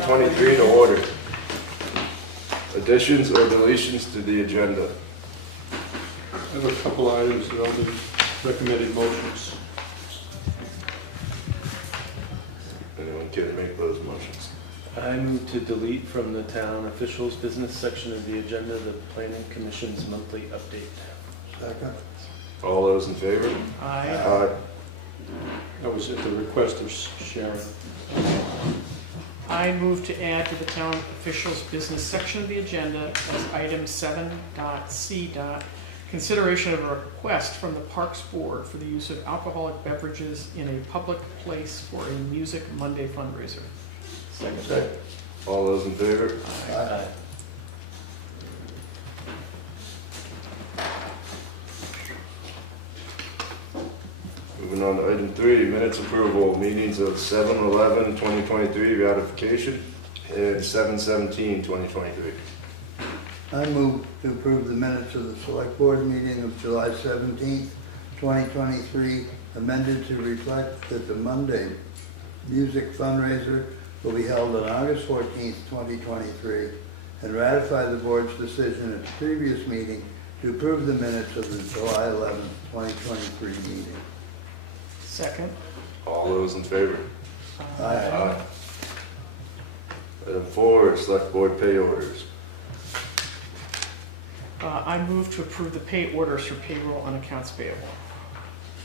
2023 to order. Additions or deletions to the agenda? I have a couple items that I'll be recommended motions. Anyone care to make those motions? I move to delete from the town officials business section of the agenda the planning commission's monthly update. Second. All those in favor? Aye. Aye. That was at the request of Sharon. I move to add to the town officials business section of the agenda as item 7.c. Consideration of a request from the Parks Board for the use of alcoholic beverages in a public place for a Music Monday fundraiser. Second. All those in favor? Aye. Moving on to item 3, minutes approval, meetings of 7/11/2023 ratification and 7/17/2023. I move to approve the minutes of the Select Board meeting of July 17th, 2023, amended to reflect that the Monday music fundraiser will be held on August 14th, 2023, and ratify the board's decision at the previous meeting to approve the minutes of the July 11th, 2023 meeting. Second. All those in favor? Aye. Item 4, select board pay orders. I move to approve the pay orders for payroll on accounts payable.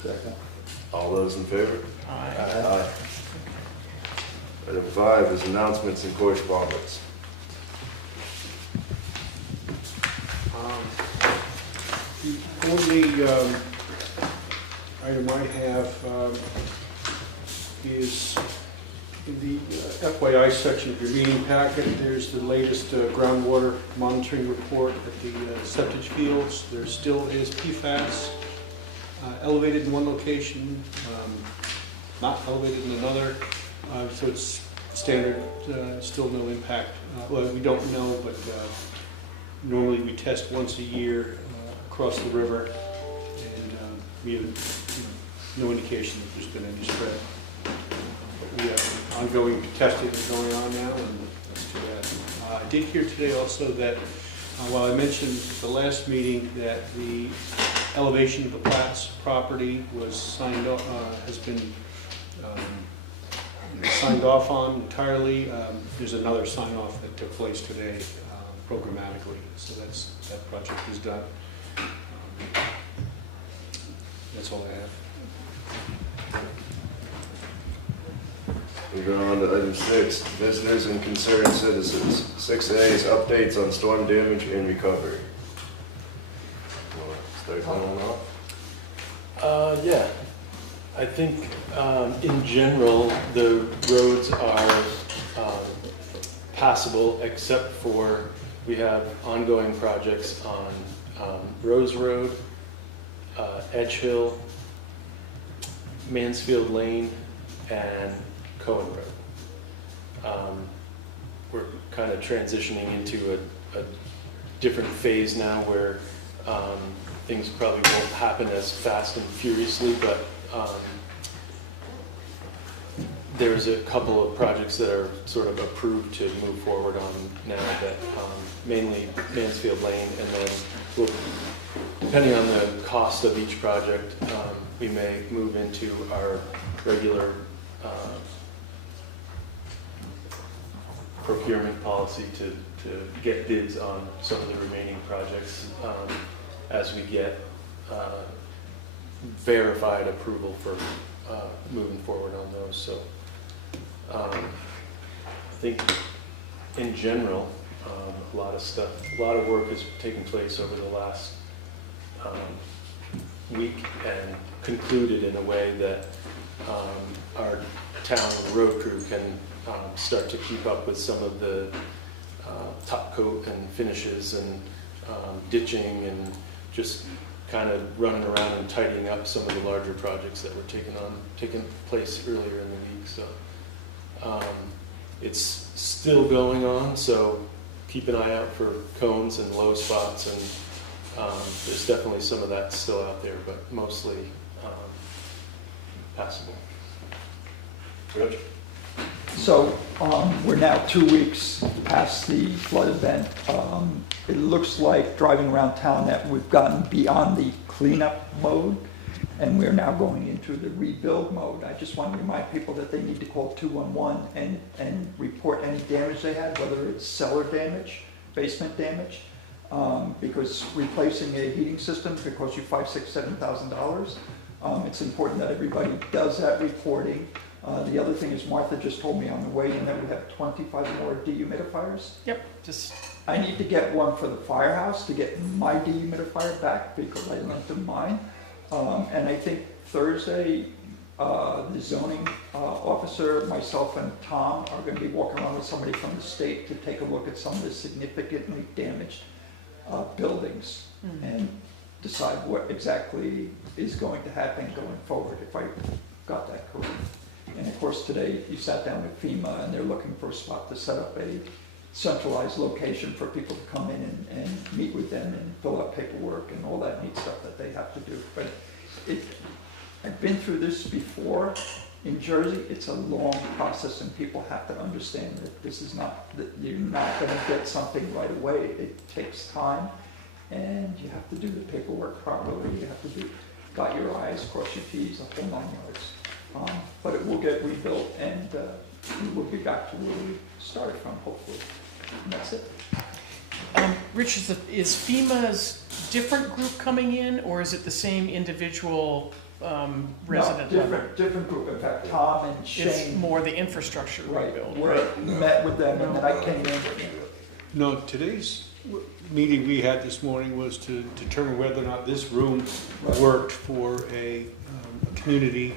Second. All those in favor? Aye. Item 5 is announcements and correspondence. The only item I have is in the FYI section of your meeting packet. There's the latest groundwater monitoring report at the septic fields. There still is PFAS elevated in one location, not elevated in another. So it's standard, still no impact. Well, we don't know, but normally we test once a year across the river, and we have no indication that there's been any spread. But we have ongoing testing going on now, and let's do that. I did hear today also that while I mentioned at the last meeting that the elevation of the Platts property was signed off, has been signed off on entirely. There's another sign off that took place today programmatically, so that project is done. That's all I have. Moving on to item 6, visitors and concerned citizens. 6A is updates on storm damage and recovery. Start going off? Yeah. I think in general the roads are passable, except for we have ongoing projects on Rose Road, Edge Hill, Mansfield Lane, and Cohen Road. We're kind of transitioning into a different phase now where things probably won't happen as fast and furiously, but there's a couple of projects that are sort of approved to move forward on now, that mainly Mansfield Lane, and then we'll, depending on the cost of each project, we may move into our regular procurement policy to get bids on some of the remaining projects as we get verified approval for moving forward on those. So I think in general, a lot of work has taken place over the last week and concluded in a way that our town road crew can start to keep up with some of the top coat and finishes and ditching, and just kind of running around and tidying up some of the larger projects that were taking place earlier in the week. So it's still going on, so keep an eye out for cones and low spots, and there's definitely some of that still out there, but mostly passable. Good. So we're now 2 weeks past the flood event. It looks like driving around town that we've gotten beyond the cleanup mode, and we're now going into the rebuild mode. I just want to remind people that they need to call 211 and report any damage they had, whether it's cellar damage, basement damage, because replacing a heating system could cost you $5,000, $6,000, $7,000. It's important that everybody does that reporting. The other thing is Martha just told me on the way in that we have 25 more dehumidifiers. Yep, just, I need to get one for the firehouse to get my dehumidifier back because I lent them mine. And I think Thursday, the zoning officer, myself and Tom are going to be walking around with somebody from the state to take a look at some of the significantly damaged buildings and decide what exactly is going to happen going forward, if I got that correct. And of course, today you sat down with FEMA and they're looking for a spot to set up a centralized location for people to come in and meet with them and fill out paperwork and all that neat stuff that they have to do. But I've been through this before in Jersey. It's a long process and people have to understand that this is not, that you're not going to get something right away. It takes time and you have to do the paperwork properly. You have to dot your I's, cross your T's, the whole 9 yards. But it will get rebuilt and we will be back to where we started from, hopefully. And that's it. Rich, is FEMA's different group coming in, or is it the same individual resident? No, different group. In fact, Tom and Shane. It's more the infrastructure Right, rebuild, we right? met with them and then I came in. No, today's meeting we had this morning was to determine whether or not this room worked for a community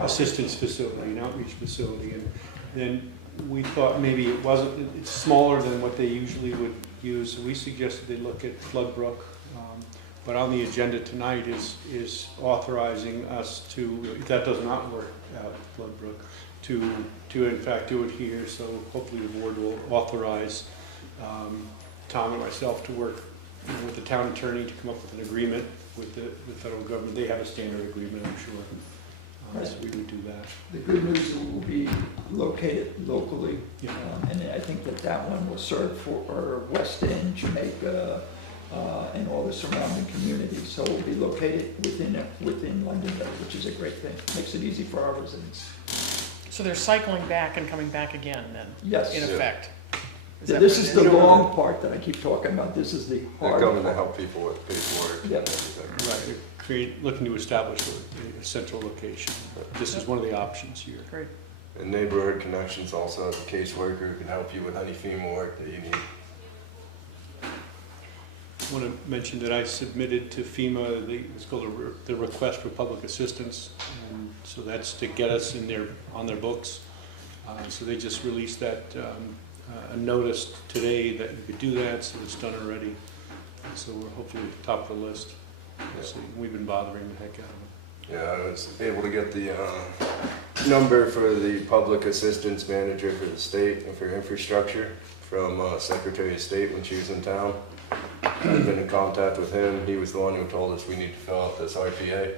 assistance facility, an outreach facility. And then we thought maybe it wasn't, it's smaller than what they usually would use. So we suggested they look at Floodbrook. But on the agenda tonight is authorizing us to, if that does not work out at Floodbrook, to in fact do it here. So hopefully the board will authorize Tom and myself to work with the town attorney to come up with an agreement with the federal government. They have a standard agreement, I'm sure. So we would do that. The good news is it will be located locally. Yeah. And I think that one will serve for West End, Jamaica, and all the surrounding communities. So it will be located within Londonderry, which is a great thing. Makes it easy for our residents. So they're cycling back and coming back again then? Yes. In effect? This is the long part that I keep talking about. This is the They're hard coming to part. help people with paperwork and Yeah. everything. Right, looking to establish a central location. This is one of the options here. Great. And Neighborhood Connections also has a caseworker who can help you with any FEMA work that you need. I want to mention that I submitted to FEMA, it's called the request for public assistance. And so that's to get us on their books. So they just released that, a notice today that you could do that, so it's done already. So we're hopefully at the top of the list. So we've been bothering the heck out of them. Yeah, I was able to get the number for the public assistance manager for the state and for infrastructure from Secretary of State when she was in town. I've been in contact with him. He was the one who told us we need to fill out this RPA.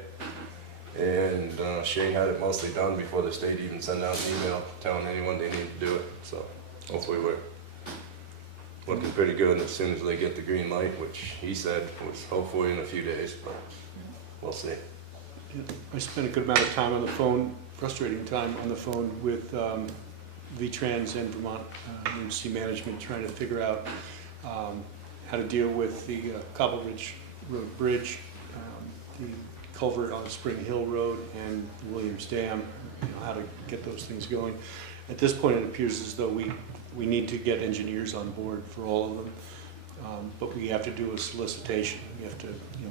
And Shane had it mostly done before the state even sent out an email telling anyone they need to do it. So hopefully we're looking pretty good as soon as they get the green light, which he said was hopefully in a few days, but we'll see. I spent a good amount of time on the phone, frustrating time on the phone with VTrans and Vermont Emergency Management, trying to figure out how to deal with the Cobble Ridge Road Bridge, the culvert on Spring Hill Road, and Williams Dam, how to get those things going. At this point, it appears as though we need to get engineers on board for all of them, but we have to do a solicitation. We have to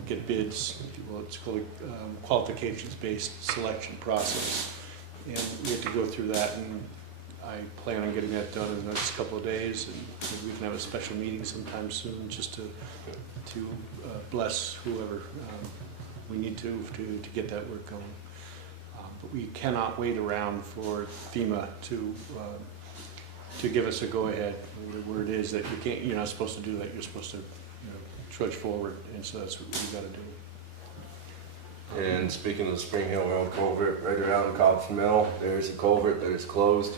get bids. Well, it's called a qualifications-based selection process, and we have to go through that. And I plan on getting that done in the next couple of days, and maybe we can have a special meeting sometime soon just to bless whoever we need to get that work going. But we cannot wait around for FEMA to give us a go-ahead. The word is that you're not supposed to do that. You're supposed to trudge forward, and so that's what we've got to do. And speaking of the Spring Hill Road culvert, right around Cobb's Mill, there's a culvert that is closed.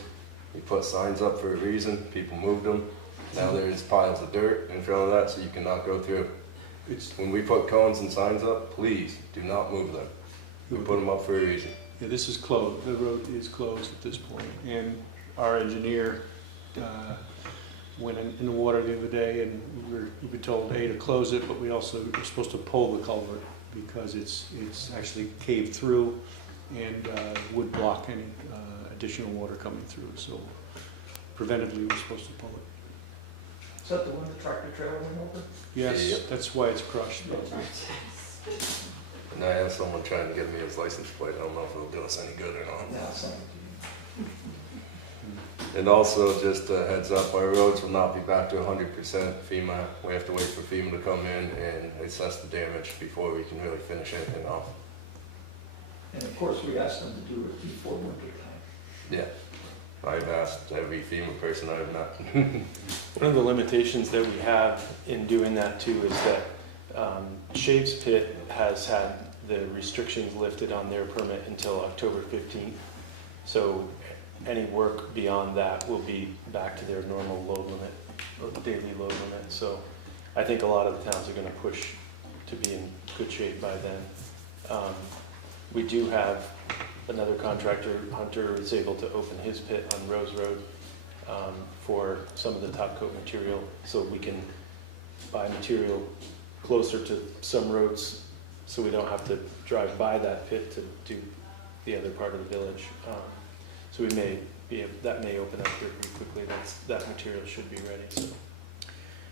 We put signs up for a reason, people moved them. Now there's piles of dirt in front of that, so you cannot go through. When we put cones and signs up, please do not move them. We put them up for a reason. Yeah, this is closed, the road is closed at this point, and our engineer went in the water the other day, and we were told, A, to close it, but we also were supposed to pull the culvert because it's actually caved through and would block any additional water coming through, so preventively we're supposed to pull it. Is that the one the tractor trailer went over? Yes, Yep. that's why it's crushed. And I have someone trying to get me his license plate. I don't know if it'll do us any good or not. Yeah, so. And also, just a heads up, our roads will not be back to 100% FEMA. We have to wait for FEMA to come in and assess the damage before we can really finish anything off. And of course, we asked them to do it before winter time. Yeah, I've asked every FEMA person I've met. One of the limitations that we have in doing that too is that Shaves Pit has had the restrictions lifted on their permit until October 15th. So any work beyond that will be back to their normal load limit, or daily load limit. So I think a lot of the towns are going to push to be in good shape by then. We do have another contractor, Hunter, is able to open his pit on Rose Road for some of the top coat material, so we can buy material closer to some roads so we don't have to drive by that pit to do the other part of the village. So we may be able, that may open up here pretty quickly. That material should be ready. So.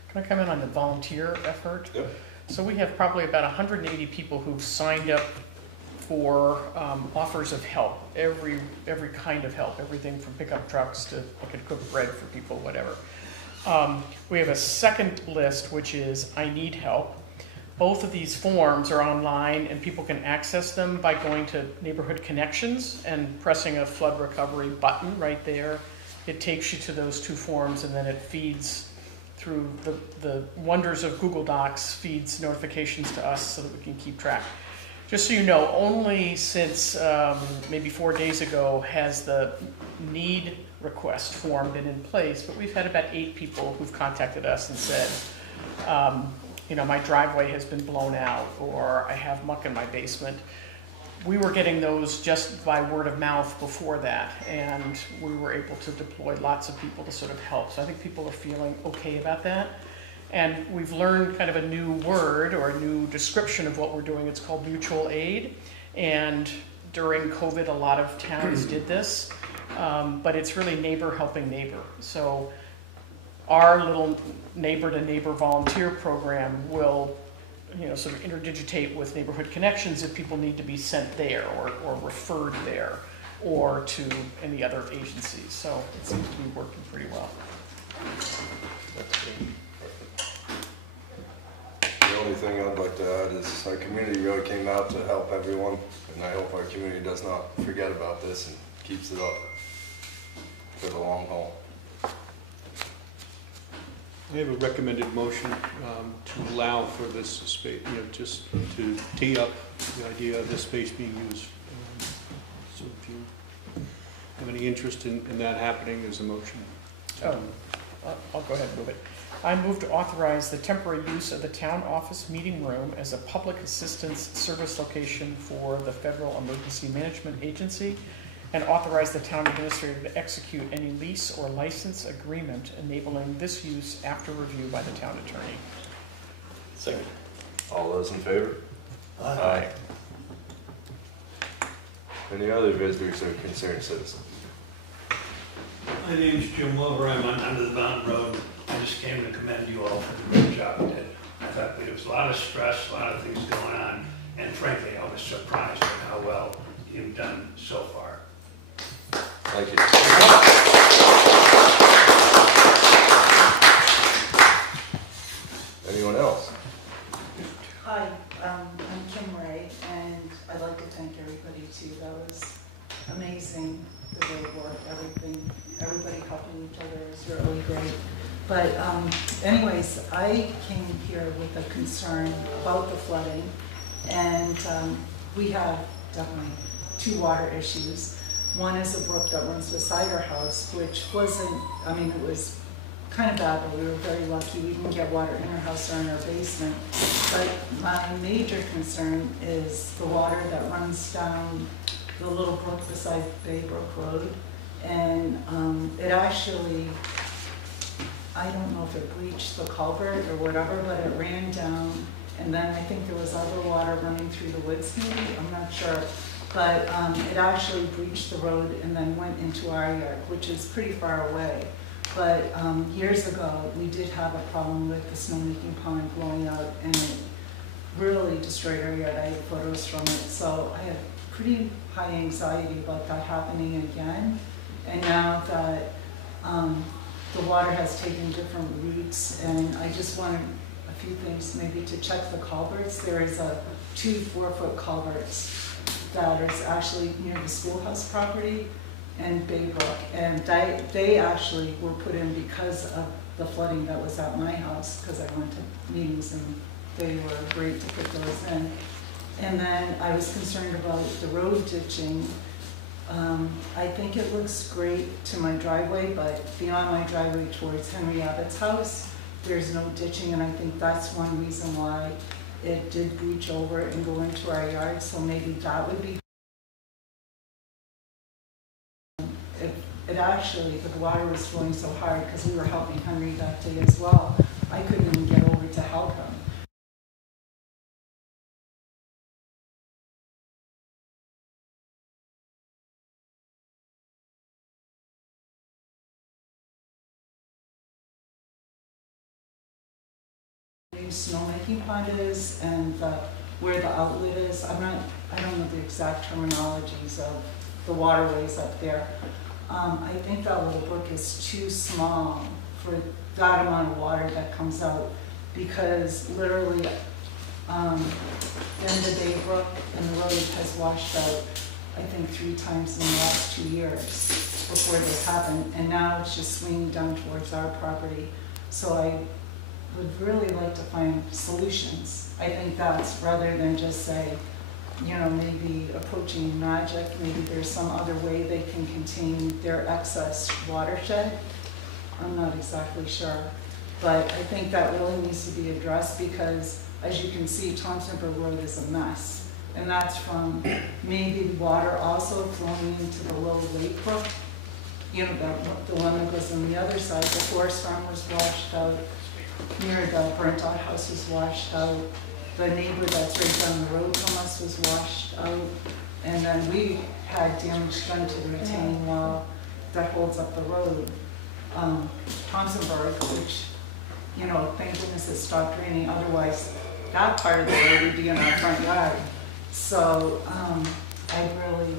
Can I comment on the volunteer effort? Yep. So we have probably about 180 people who've signed up for offers of help, every kind of help, everything from pickup trucks to I could cook bread for people, whatever. We have a second list, which is I need help. Both of these forms are online, and people can access them by going to Neighborhood Connections and pressing a flood recovery button right there. It takes you to those two forms, and then it feeds through the wonders of Google Docs, feeds notifications to us so that we can keep track. Just so you know, only since maybe 4 days ago has the need request form been in place, but we've had about 8 people who've contacted us and said, you know, my driveway has been blown out, or I have muck in my basement. We were getting those just by word of mouth before that, and we were able to deploy lots of people to sort of help. So I think people are feeling okay about that. And we've learned kind of a new word or a new description of what we're doing. It's called mutual aid. And during COVID, a lot of towns did this, but it's really neighbor helping neighbor. So our little neighbor-to-neighbor volunteer program will, you know, sort of interdigitate with Neighborhood Connections if people need to be sent there or referred there or to any other agencies. So it seems to be working pretty well. That's great. The only thing I'd like to add is our community really came out to help everyone, and I hope our community does not forget about this and keeps it up for the long haul. I have a recommended motion to allow for this space, you know, just to tee up the idea of this space being used. So if you have any interest in that happening, there's a motion. I'll go ahead and move it. I move to authorize the temporary use of the town office meeting room as a public assistance service location for the Federal Emergency Management Agency, and authorize the town administrator to execute any lease or license agreement enabling this use after review by the town attorney. Second. All those in favor? Aye. Any other visitors or concerned citizens? My name's Jim Wilbur. I'm on Under the Mountain Road. I just came to commend you all for the great job you did. I thought there was a lot of stress, a lot of things going on, and frankly, I was surprised at how well you've done so far. Thank you. Anyone else? Hi, I'm Kim Ray, and I'd like to thank everybody too. That was amazing, the way it worked, everybody helping each other is really great. But anyways, I came here with a concern about the flooding, and we have definitely 2 water issues. One is a brook that runs beside our house, which wasn't, I mean, it was kind of bad, but we were very lucky. We didn't get water in our house or in our basement. But my major concern is the water that runs down the little brook beside Baybrook Road. And it actually, I don't know if it breached the culvert or whatever, but it ran down. And then I think there was other water running through the woods maybe, I'm not sure. But it actually breached the road and then went into our yard, which is pretty far away. But years ago, we did have a problem with the snowmaking pond blowing out, and it really destroyed our yard. I have photos from it. So I had pretty high anxiety about that happening again. And now that the water has taken different routes, and I just wanted a few things maybe to check the culverts. There is a 2 4-foot culverts that is actually near the schoolhouse property and Baybrook, and they actually were put in because of the flooding that was at my house, because I went to meetings and they were great to put those in. And then I was concerned about the road ditching. I think it looks great to my driveway, but beyond my driveway towards Henry Abbott's house, there's no ditching, and I think that's one reason why it did breach over and go into our yard, so maybe that would be. It actually, the water was flowing so hard because we were helping Henry that day as well. I couldn't even get over to help him. Snowmaking pond is and where the outlet is. I don't know the exact terminologies of the waterways up there. I think that little brook is too small for that amount of water that comes out, because literally then the Baybrook and the road has washed out, I think 3 times in the last 2 years before this happened, and now it's just swinging down towards our property. So I would really like to find solutions. I think that's, rather than just say, you know, maybe approaching magic, maybe there's some other way they can contain their excess watershed. I'm not exactly sure, but I think that really needs to be addressed, because as you can see, Thompsonburg Road is a mess. And that's from maybe water also flowing into the little lake brook, you know, the one that goes on the other side. The forest farm was washed out. Near the burnt out house was washed out. The neighbor that's right down the road from us was washed out. And then we had damage done to the retaining wall that holds up the road. Thompsonburg, which, you know, thank goodness it stopped raining. Otherwise, that part of the road would be in our front yard. So I really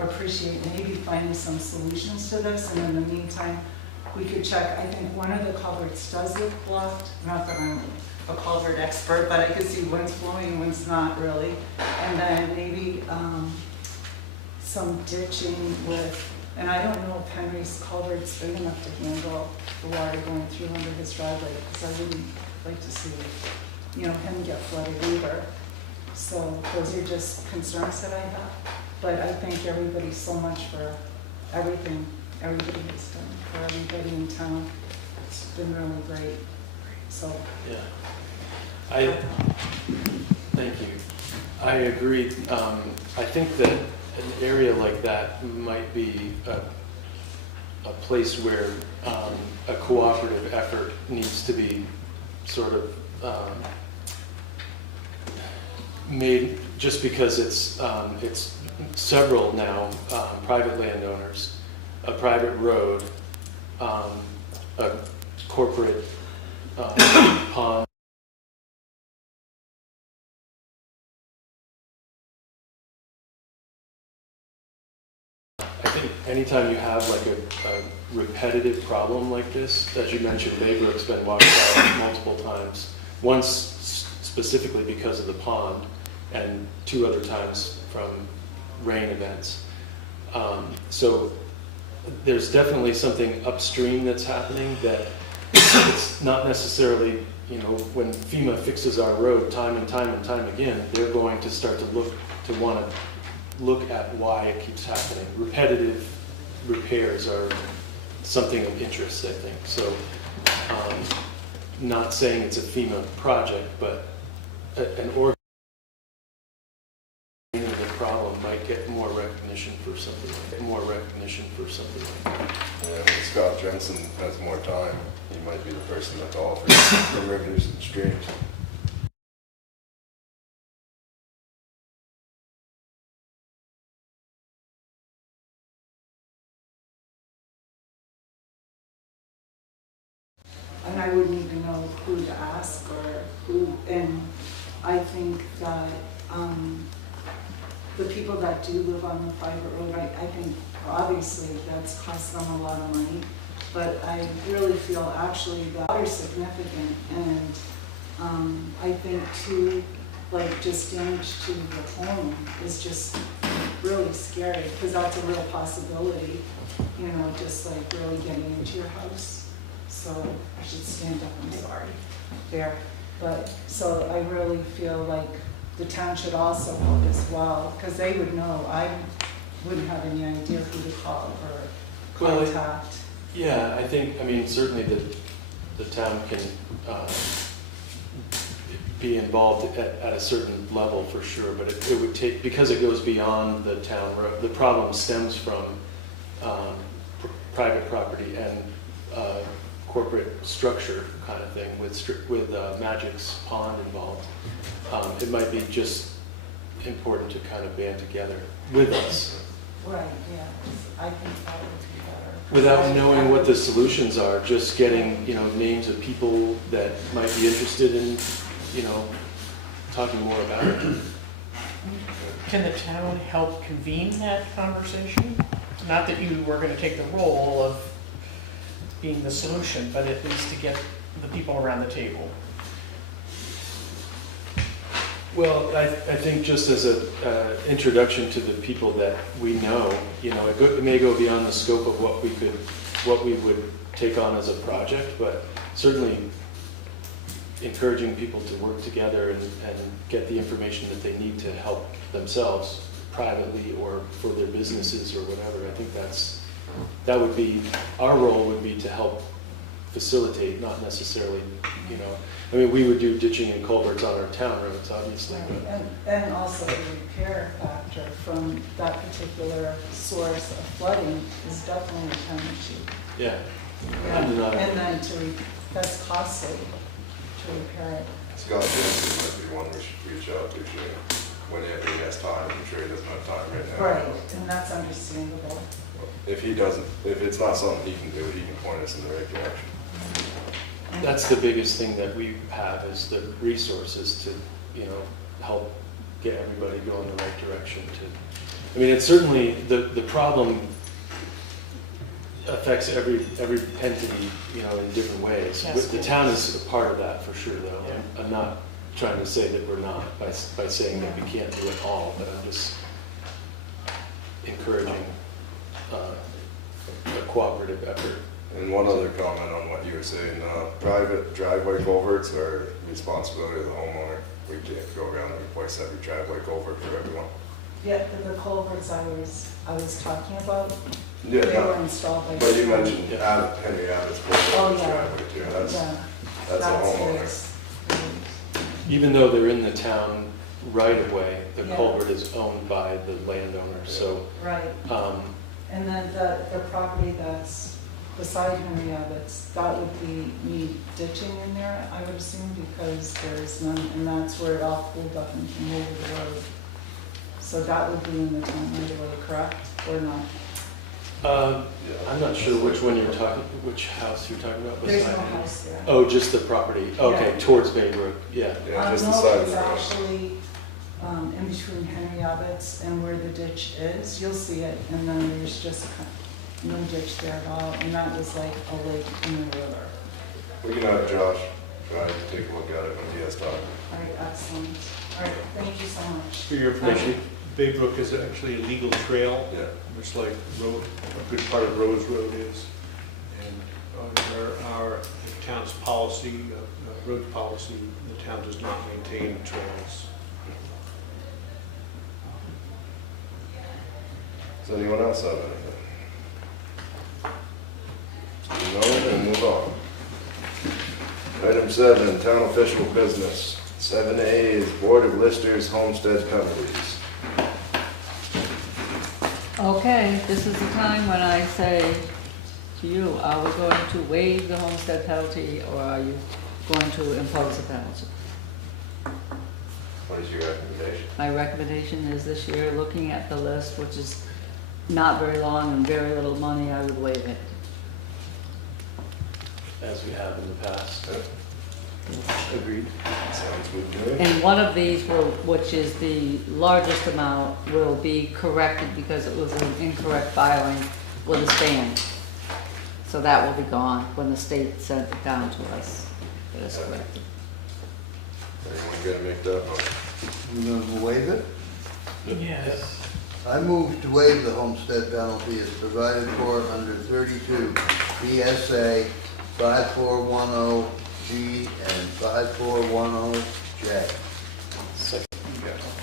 appreciate maybe finding some solutions to this. And in the meantime, we could check. I think one of the culverts does look blocked. Not that I'm a culvert expert, but I could see one's flowing and one's not really. And then maybe some ditching with, and I don't know if Henry's culvert's big enough to handle the water going through under his driveway, because I wouldn't like to see, you know, him get flooded either. So those are just concerns that I have. But I thank everybody so much for everything everybody has done, for everybody in town. It's been really great. So yeah, thank you. I agree. I think that an area like that might be a place where a cooperative effort needs to be sort of made, just because it's several now private landowners, a private road, a corporate pond. I think anytime you have like a repetitive problem like this, as you mentioned, Baybrook's been washed out multiple times. Once specifically because of the pond, and 2 other times from rain events. So there's definitely something upstream that's happening that it's not necessarily, you know, when FEMA fixes our road time and time and time again, they're going to start to look to want to look at why it keeps happening. Repetitive repairs are something of interest, I think. So, not saying it's a FEMA project, but an organization of the problem might get more recognition for something like that. Yeah, when Scott Jensen has more time, he might be the person to call for rivers and streams. And I wouldn't even know who to ask or who, and I think that the people that do live on the private road, I think obviously that's cost them a lot of money, but I really feel actually that they're significant, and I think too, like just damage to the home is just really scary, because that's a real possibility, you know, just like really getting into your house. So I should stand up, I'm sorry, there. But, so I really feel like the town should also help as well, because they would know. I wouldn't have any idea who to call or contact. Yeah, I think, I mean, certainly the town can be involved at a certain level for sure, but it would take, because it goes beyond the town road, the problem stems from private property and corporate structure kind of thing with Magic's Pond involved. It might be just important to kind of band together with us. Right, yeah, I think that would be better. Without knowing what the solutions are, just getting, you know, names of people that might be interested in, you know, talking more about it. Can the town help convene that conversation? Not that you were going to take the role of being the solution, but at least to get the people around the table. Well, I think just as an introduction to the people that we know, you know, it may go beyond the scope of what we would take on as a project, but certainly encouraging people to work together and get the information that they need to help themselves privately or for their businesses or whatever. I think that would be, our role would be to help facilitate, not necessarily, you know, I mean, we would do ditching and culverts on our town roads, obviously. Right. But And also the repair factor from that particular source of flooding is definitely a town issue. yeah, Yeah. undeniable. And then that's costly to repair it. Scott Jensen might be one we should reach out to whenever he has time. I'm sure he doesn't have time right now. Right, and that's understandable. If he doesn't, if it's not something he can do, he can point us in the right direction. That's the biggest thing that we have is the resources to, you know, help get everybody going in the right direction. I mean, it's certainly, the problem affects every entity, you know, in different ways. Yes. The town is a part of that for sure, though. Yeah. I'm not trying to say that we're not by saying that we can't do it all, but I'm just encouraging a cooperative effort. And one other comment on what you were saying, private driveway culverts are responsibility of the homeowner. We can't go around and replace every driveway culvert for everyone. Yeah, the culverts I was talking about, Yeah, they were installed by. but you mentioned Yeah. Henry Abbott's Oh, yeah. driveway too. That's a That's homeowner. his. Even though they're in the town right of way, the Yeah. culvert is owned by the landowner, so, Right, and then the property that's beside Henry Abbott's, that would need ditching in there, I would assume, because there's none, and that's where it all pulled up and came over the road. So that would be in the town right away, correct, or not? I'm not sure which one you're talking, which house you're talking about. There's no beside me. house there. Oh, just the property, okay, Yeah. towards Baybrook, yeah. Yeah, just the No, side of it's the road. actually in between Henry Abbott's and where the ditch is, you'll see it, and then there's just no ditch there at all, and that was like a lake in the river. We can have Josh try to take a look at it when he has time. All right, excellent. All right, thank you so much. For your information, Baybrook is actually a legal trail, Yeah. much like a good part of Rose Road is. And under our town's policy, road policy, the town does not maintain trails. Does anyone else have anything? No, we'll move on. Item 7, town official business. 7A is Board of Listers homestead penalties. Okay, this is the time when I say to you, are we going to waive the homestead penalty or are you going to impose a penalty? What is your recommendation? My recommendation is this year, looking at the list, which is not very long and very little money, I would waive it. As we have in the past. Agreed. Sounds good to me. And one of these will, which is the largest amount, will be corrected because it was an incorrect filing with a stand. So that will be gone when the state sent it down to us. It is corrected. Anyone gonna make that motion? You gonna waive it? Yes. I move to waive the homestead penalty as provided for under 32 BSA 5410G and 5410J.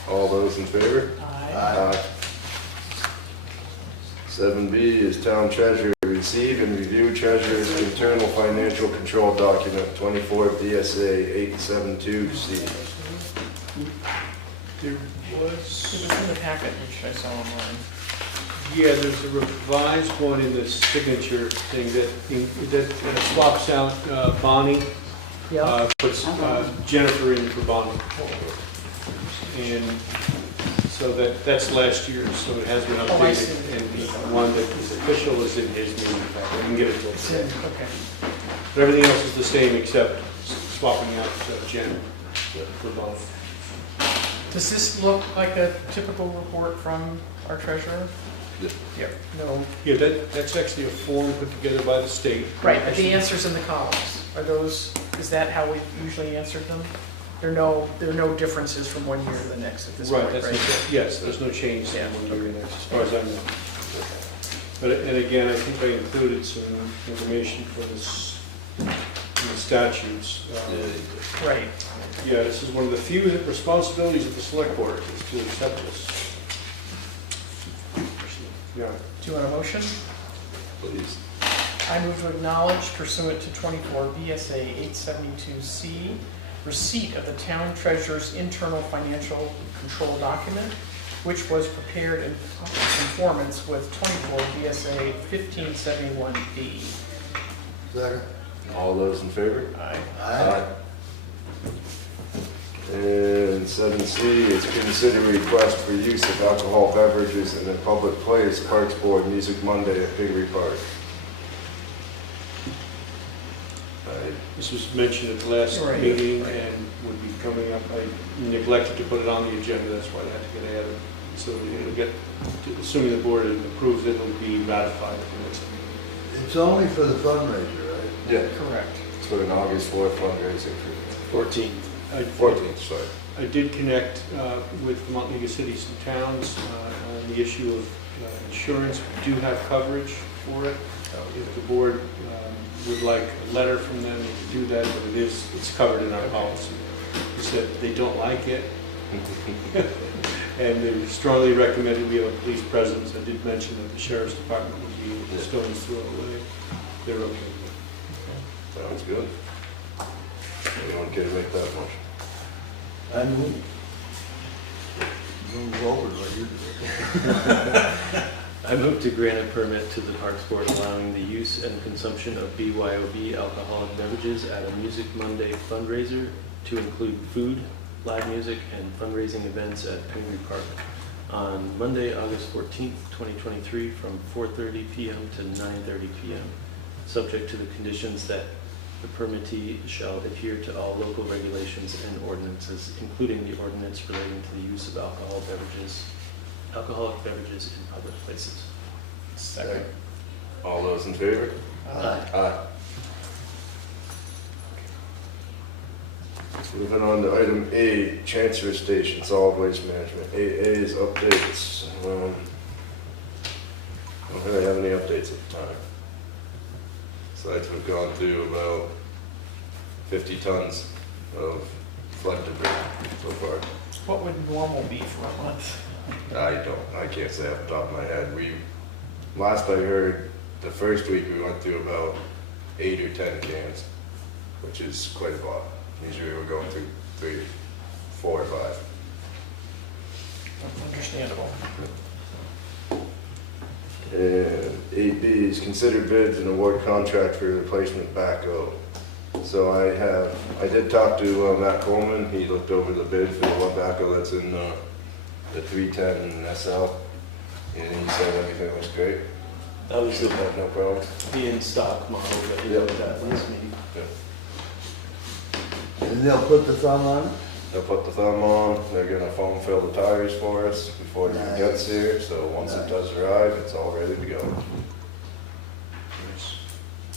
All those in favor? Aye. 7B is town treasurer, receive and review treasurer's internal financial control document, 24 BSA 872C. There was, It was in the packet, which I saw online. yeah, there's a revised one in the signature thing that swaps out Bonnie, puts Jennifer in for Bonnie. And so that's last year, so it has been Oh, I updated. see. And the one that is official is in his meeting packet. We can give it to him today. Okay. But everything else is the same except swapping out Jen for Bonnie. Does this look like a typical report from our treasurer? Yep. No. Yeah, that's actually a form put together by the state. Right, but the answers in the columns, are those, is that how we usually answered them? There are no differences from one year to the next at this point, Right, right? yes, there's no change Yeah. from one year to the next, as far as I know. But, and again, I think I included some information for this, in the statutes. Right. Yeah, this is one of the few responsibilities of the select board, is to accept this. Yeah, Do you want a motion? Please. I move to acknowledge pursuant to 24 VSA 872C, receipt of the town treasurer's internal financial control document, which was prepared in conformance with 24 VSA 1571B. Second. All those in favor? Aye. And 7C is consider request for use of alcohol beverages in a public place, Parks Board, Music Monday at Piggery Park. this was mentioned at the last Right, meeting right. and would be coming up. I neglected to put it on the agenda, that's why I had to get added. So it'll get, assuming the board approves it, it'll be ratified at the next meeting. It's only for the fundraiser, right? Yeah, Correct. it's for an August 4th fundraising for 14th. 14th, sorry. I did connect with the Mount League of Cities and Towns on the issue of insurance. We do have coverage for it. If the board would like a letter from them, we can do that, but it's covered in our policy. It's that they don't like it, and they strongly recommended we have a police presence. I did mention that the sheriff's department would be a stone's throw away. They're okay with it. Sounds good. Anyone care to make that motion? I move. Move over like you did. I move to grant a permit to the Parks Board allowing the use and consumption of BYOB alcoholic beverages at a Music Monday fundraiser to include food, live music, and fundraising events at Piggery Park on Monday, August 14th, 2023 from 4:30 p.m. to 9:30 p.m., subject to the conditions that the permittee shall adhere to all local regulations and ordinances, including the ordinance relating to the use of alcoholic beverages in public places. Second. All those in favor? Aye. Moving on to item A, transfer station, solid waste management. AA is updates. I don't really have any updates at the time. Besides, we've gone through about 50 tons of flood debris so far. What would normal be for a month? I can't say off the top of my head. Last I heard, the first week we went through about 8 or 10 cans, which is quite a lot. Usually we're going through 3, 4 or 5. Understandable. And 8B is consider bids and award contract for replacement backhoe. So I did talk to Matt Coleman. He looked over the bid for the one backhoe that's in the 310 SL, and he said everything was great. That was Should have no problems. the in-stock model that you Yep. looked at last meeting. And they'll put the thumb on it? They'll put the thumb on. They're gonna foam fill the tires for us before it even Nice. gets here. So once it does arrive, it's all ready to go.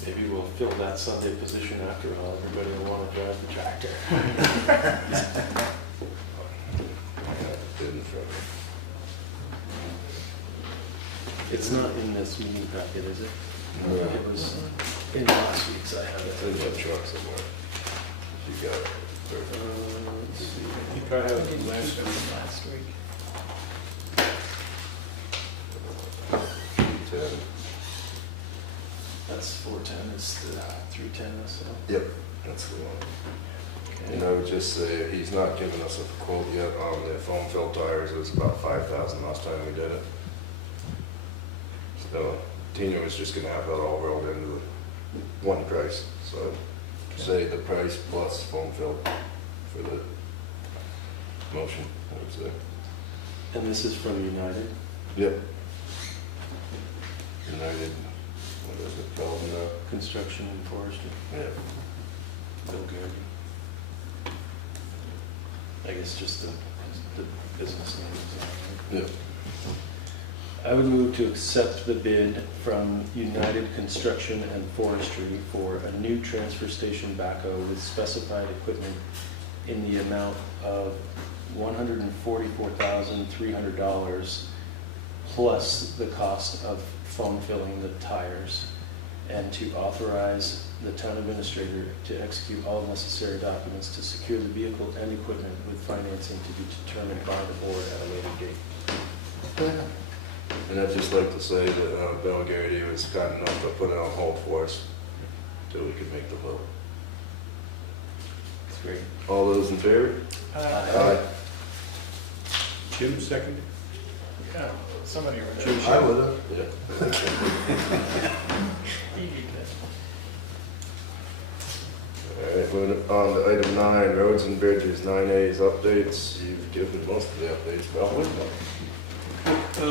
Maybe we'll fill that Sunday position after all. Everybody will want to drive the tractor. Didn't throw it. It's not in this meeting packet, is it? No. It was in last week's, I have It's it. in that truck somewhere. You got it. Perfect. Let's see. I think I have it Last week. 10. That's 410, it's the 310 SL. Yep, that's the one. And I would just say, he's not giving us a quote yet on the foam fill tires. It was about 5,000 last time we did it. So Tina was just gonna have that all rolled into the one price. So I'd say the price plus foam fill for the motion, I would say. And this is from United. Yep. United, what is it called now? Construction and Forestry. Yeah. Bill Garrity. I guess just the business name. Yep. I would move to accept the bid from United Construction and Forestry for a new transfer station backhoe with specified equipment in the amount of $144,300 plus the cost of foam filling the tires, and to authorize the town administrator to execute all necessary documents to secure the vehicle and equipment with financing to be determined by the board at a later date. And I'd just like to say that Bill Garrity was kind enough to put it on hold for us till we could make the vote. It's great. All those in favor? Aye. Jim seconded. Yeah, somebody over Jim, there. I would've. Yeah. He did that. All right, moving on to item 9, roads and bridges, 9A's updates. You've given most of the updates, Bill.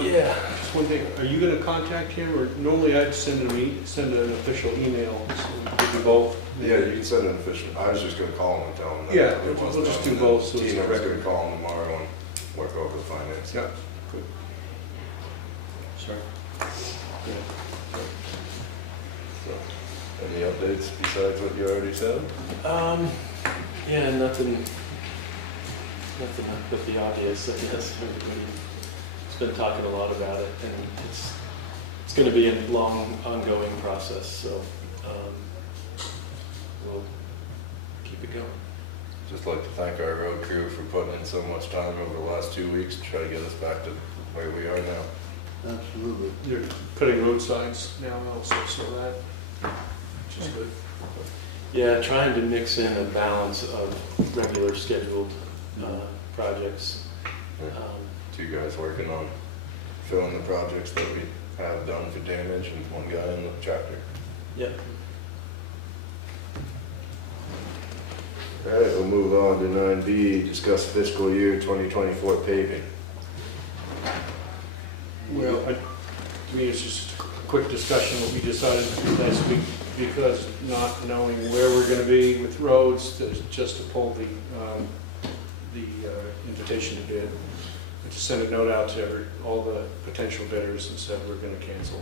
Yeah. Just one thing, are you gonna contact him, or normally I'd send an official email, so we do both? Yeah, you can send an official. I was just gonna call him and tell him that. Yeah, it was we'll just done, do and both, so it's Tina a was record. gonna call him tomorrow and work over the finance. Yeah, good. Sorry. So, any updates besides what you already said? Yeah, nothing but the obvious, I guess. Everybody's been talking a lot about it, and it's going to be a long, ongoing process, so we'll keep it going. Just like to thank our road crew for putting in so much time over the last 2 weeks to try to get us back to where we are now. Absolutely. They're putting road signs now also, so that, which is good. Yeah, trying to mix in a balance of regular scheduled projects. Two guys working on filling the projects that we have done for damage and one guy in the tractor. Yep. All right, we'll move on to 9B, discuss fiscal year 2024 paving. Well, to me, it's just a quick discussion, what we decided last week, because not knowing where we're gonna be with roads, just to pull the invitation to bid. To send a note out to all the potential bidders and said we're gonna cancel.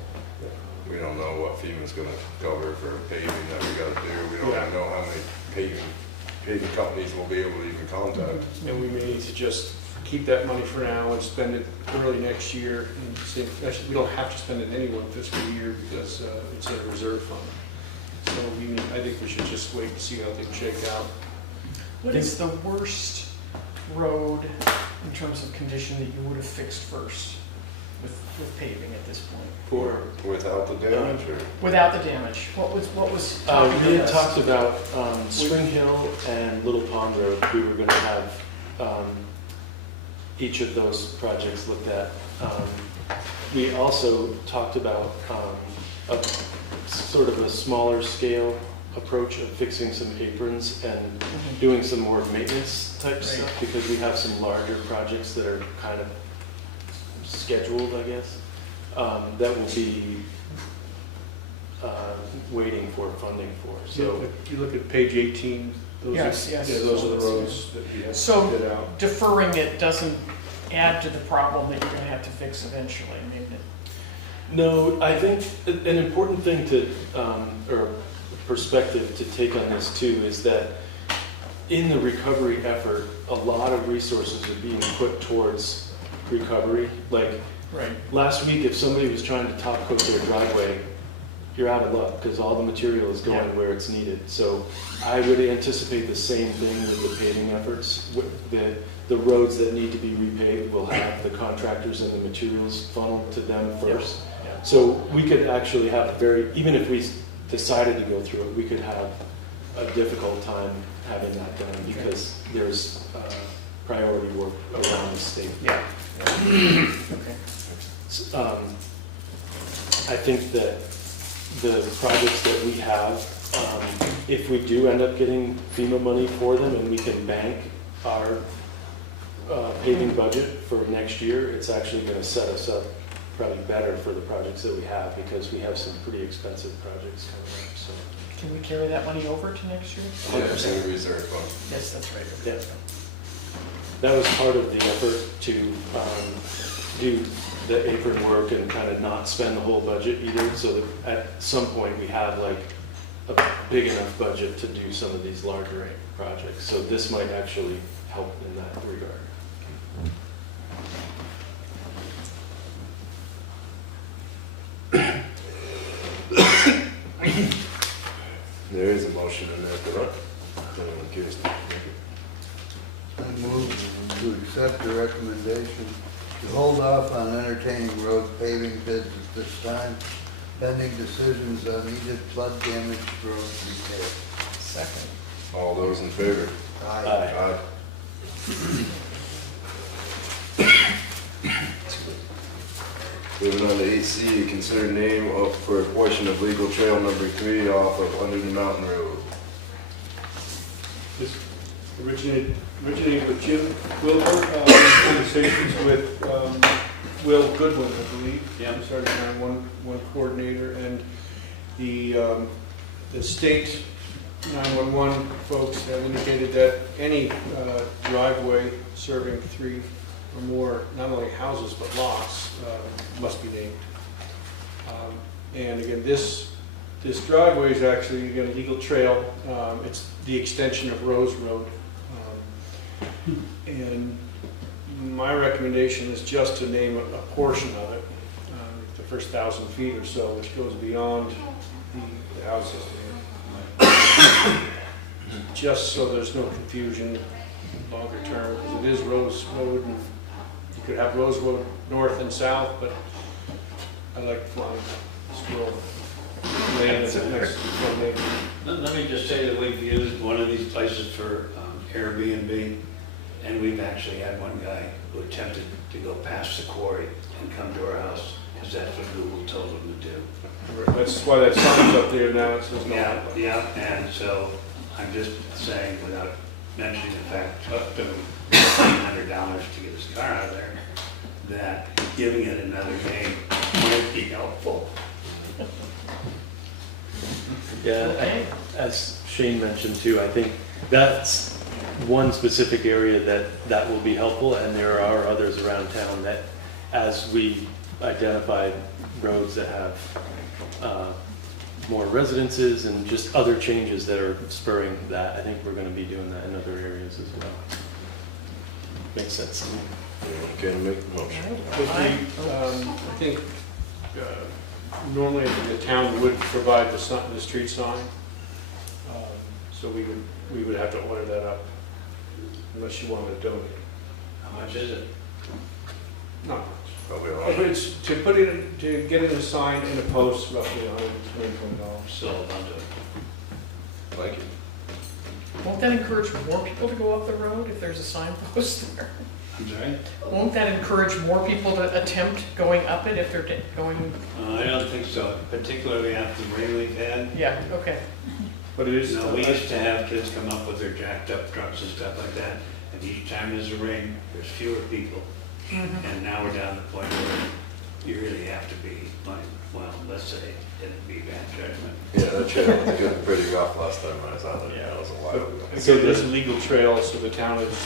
We don't know what FEMA's gonna cover for paving that we gotta do. We don't Yeah. even know how many paving companies we'll be able to even contact. And we may need to just keep that money for now and spend it early next year. And see, actually, we don't have to spend it in any one fiscal year because it's a reserve fund. So I think we should just wait and see how things shake out. What is the worst road in terms of condition that you would have fixed first with paving at this point? For, Without the damage, or? Without the damage, what was we had talked about Spring Hill and Little Pond Road. We were going to have each of those projects looked at. We also talked about a sort of a smaller scale approach of fixing some aprons and doing some more maintenance type stuff, because we have some larger projects that are kind of scheduled, I guess, that will be waiting for funding for. So If you look at page 18, those Yes, are, yes. yeah, those are the roads that we have So- bid out. deferring it doesn't add to the problem that you're gonna have to fix eventually. I mean, no, I think an important thing to, or perspective to take on this too, is that in the recovery effort, a lot of resources are being put towards recovery. Like right. last week, if somebody was trying to top coat their driveway, you're out of luck because all the material is going where it's needed. So I would anticipate the same thing with the paving efforts. The roads that need to be repaved will have the contractors and the materials funneled to them first. Yeah. So we could actually have even if we decided to go through it, we could have a difficult time having that done because there's priority work around the state. Yeah. Okay. I think that the projects that we have, if we do end up getting FEMA money for them and we can bank our paving budget for next year, it's actually going to set us up probably better for the projects that we have, because we have some pretty expensive projects coming up. So Can we carry that money over to next year? Yeah, it's in the reserve fund. Yes, that's right. yeah, that was part of the effort to do the apron work and kind of not spend the whole budget either, so that at some point we have like a big enough budget to do some of these larger projects. So this might actually help in that regard. There is a motion in there, correct? Anyone curious to make it? I move to accept the recommendation to hold off on entertaining road paving bids at this time, pending decisions on needed flood damaged road repair. Second. All those in favor? Aye. Moving on to 8C, consider name for a portion of legal trail number 3 off of Londonderry Mountain Road. This originated with Jim Wilbur, conversations with Will Goodwin, I believe. Yeah. Who's our 911 coordinator, and the state 911 folks have indicated that any driveway serving 3 or more, not only houses but lots, must be named. And again, this driveway is actually, again, a legal trail. It's the extension of Rose Road. And my recommendation is just to name a portion of it, the first 1,000 feet or so, which goes beyond the houses there. Just so there's no confusion longer term, because it is Rose Road, and you could have Rose Road north and south, but I like flying squirrel lane as a next one. Let me just say that we've used one of these places for Airbnb, and we've actually had one guy who attempted to go past the quarry and come to our house, because that's what Google told him to do. That's why that sign's up there now, it says no. Yeah, and so I'm just saying, without mentioning the fact, it took him $1,500 to get his car out of there, that giving it another name might be helpful. Yeah, as Shane mentioned too, I think that's one specific area that will be helpful, and there are others around town that, as we identify roads that have more residences and just other changes that are spurring that, I think we're going to be doing that in other areas as well. Makes sense to me. Okay, make the motion. I think normally the town would provide the street sign, so we would have to order that up unless you wanted to donate. How much is it? Not much. Probably a Oh, lot. but it's, to put it, to get it assigned in a post, roughly $120. Still a bunch of, Thank you. Won't that encourage more people to go up the road if there's a signpost there? I'm sorry? Won't that encourage more people to attempt going up it if they're going, I don't think so, particularly after the rain we've had. yeah, okay. But it is. You know, we used to have kids come up with their jacked up trucks and stuff like that, and each time there's a rain, there's fewer people. And now we're down to the point where you really have to be, like, well, let's say, it'd be bad judgment. Yeah, that trail was getting pretty rough last time I was on it. Yeah. That was a while ago. So there's a legal trail, so the town is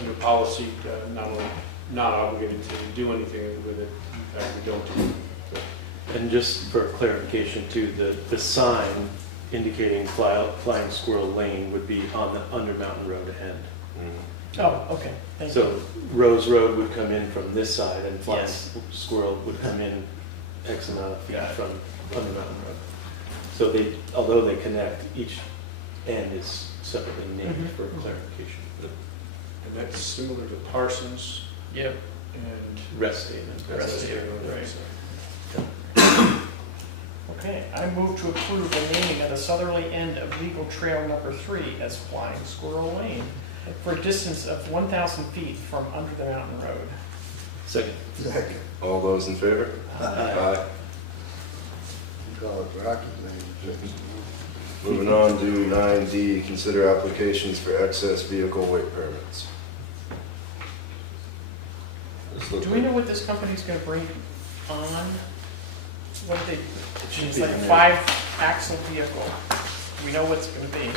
under policy, not obligated to do anything with it. In fact, we don't. And just for clarification too, the sign indicating Flying Squirrel Lane would be on the Under Mountain Road end. Mhm. Oh, okay, thank you. So Rose Road would come in from this side and Flying Yes. Squirrel would come in X amount of feet Got it. from Under Mountain Road. So they, although they connect, each end is separately named Mhm. for clarification. And that's similar to Parsons Yep. and. Rest statement. Rest statement, right. Okay, I move to approve the naming of the southerly end of legal trail number 3 as Flying Squirrel Lane for a distance of 1,000 feet from Under the Mountain Road. Second. Second. All those in favor? Aye. Call it Rocky Lane. Moving on to 9D, consider applications for excess vehicle weight permits. This looks Do we know what this company's gonna bring on? What they, should it's be like a in there. 5-axle vehicle. Do we know what's gonna be?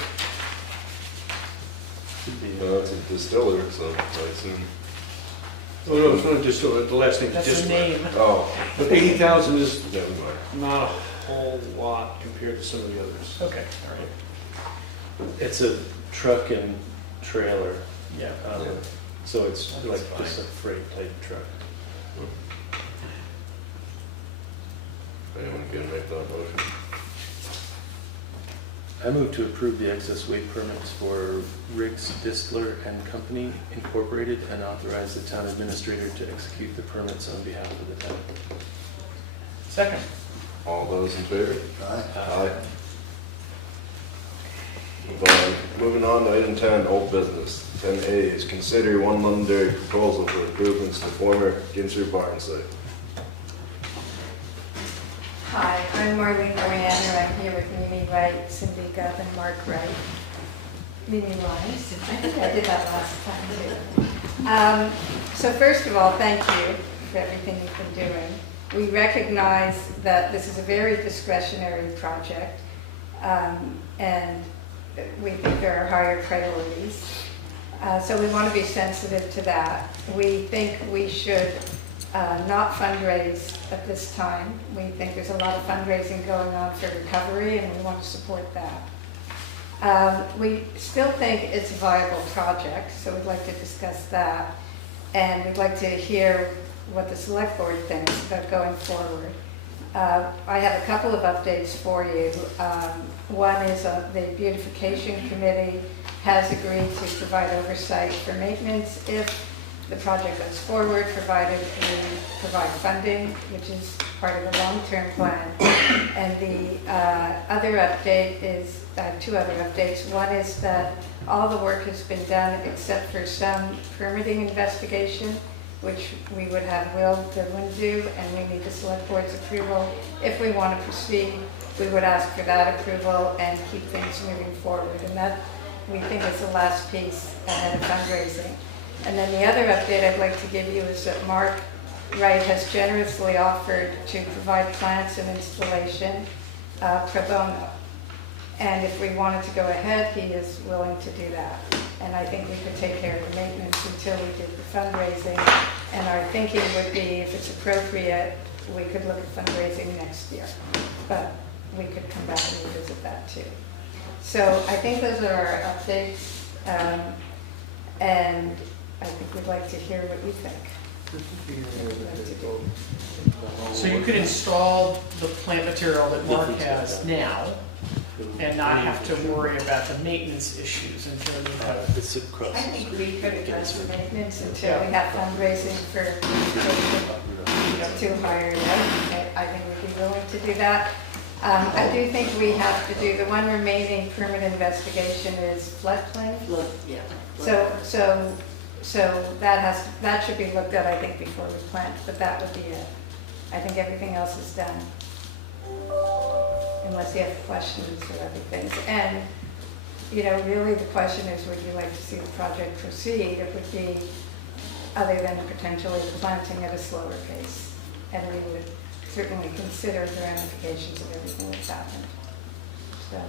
Should be. It's a distiller, so I assume. Oh, no, it's not just, the last name's That's the Disler. name. Oh, But 80,000 is never mind. not a whole lot compared to some of the others. Okay, all right. It's a truck and trailer, Yeah. um, Yeah. so it's That's like fine. just a freight type truck. Anyone can make that motion? I move to approve the excess weight permits for Riggs Distler and Company Incorporated and authorize the town administrator to execute the permits on behalf of the town. Second. All those in favor? Aye. Aye. Moving on to item 10, old business. 10A is consider one Londonderry proposal for improvements to former Ginser barn site. Hi, I'm Marlene Moran, and I'm here with Mimi Wright, Cindy Gubb, and Mark Wright. Mimi Wise, I think I did that last time too. So first of all, thank you for everything you've been doing. We recognize that this is a very discretionary project, and we think there are higher priorities. So we want to be sensitive to that. We think we should not fundraise at this time. We think there's a lot of fundraising going on for recovery, and we want to support that. We still think it's a viable project, so we'd like to discuss that. And we'd like to hear what the select board thinks about going forward. I have a couple of updates for you. One is the beautification committee has agreed to provide oversight for maintenance if the project goes forward, provided we provide funding, which is part of the long-term plan. And the other update is, two other updates. One is that all the work has been done except for some permitting investigation, which we would have Will Goodwin do, and we need the select board's approval. If we want to proceed, we would ask for that approval and keep things moving forward. And that, we think, is the last piece ahead of fundraising. And then the other update I'd like to give you is that Mark Wright has generously offered to provide plants and installation pro bono. And if we wanted to go ahead, he is willing to do that. And I think we could take care of the maintenance until we did the fundraising. And our thinking would be, if it's appropriate, we could look at fundraising next year. But we could come back and revisit that too. So I think those are our updates. And I think we'd like to hear what you think. So you could install the plant material that Mark has now, and not have to worry about the maintenance issues until you have. It's across I the think street. we could address the maintenance until we have fundraising for to hire it out. I think we'd be willing to do that. I do think we have to do, the one remaining permit investigation is floodplain. Yeah. So that should be looked at, I think, before we plant, but that would be it. I think everything else is done. Unless you have questions or other things. And, you know, really the question is, would you like to see the project proceed? It would be, other than potentially the planting at a slower pace. And we would certainly consider the ramifications of everything that's happened. So.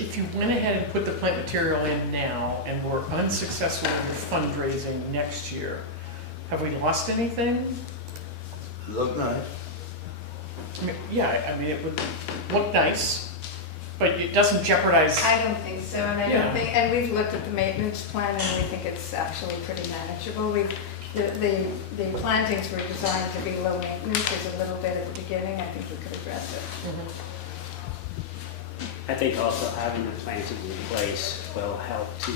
If you went ahead and put the plant material in now and were unsuccessful in fundraising next year, have we lost anything? Look nice. I mean, yeah, I mean, it would look nice, but it doesn't jeopardize. I don't think so, and I Yeah. don't think, and we've looked at the maintenance plan and we think it's actually pretty manageable. The plantings were designed to be low maintenance. There's a little bit at the beginning. I think we could address it. Mhm. I think also having the plantings in place will help to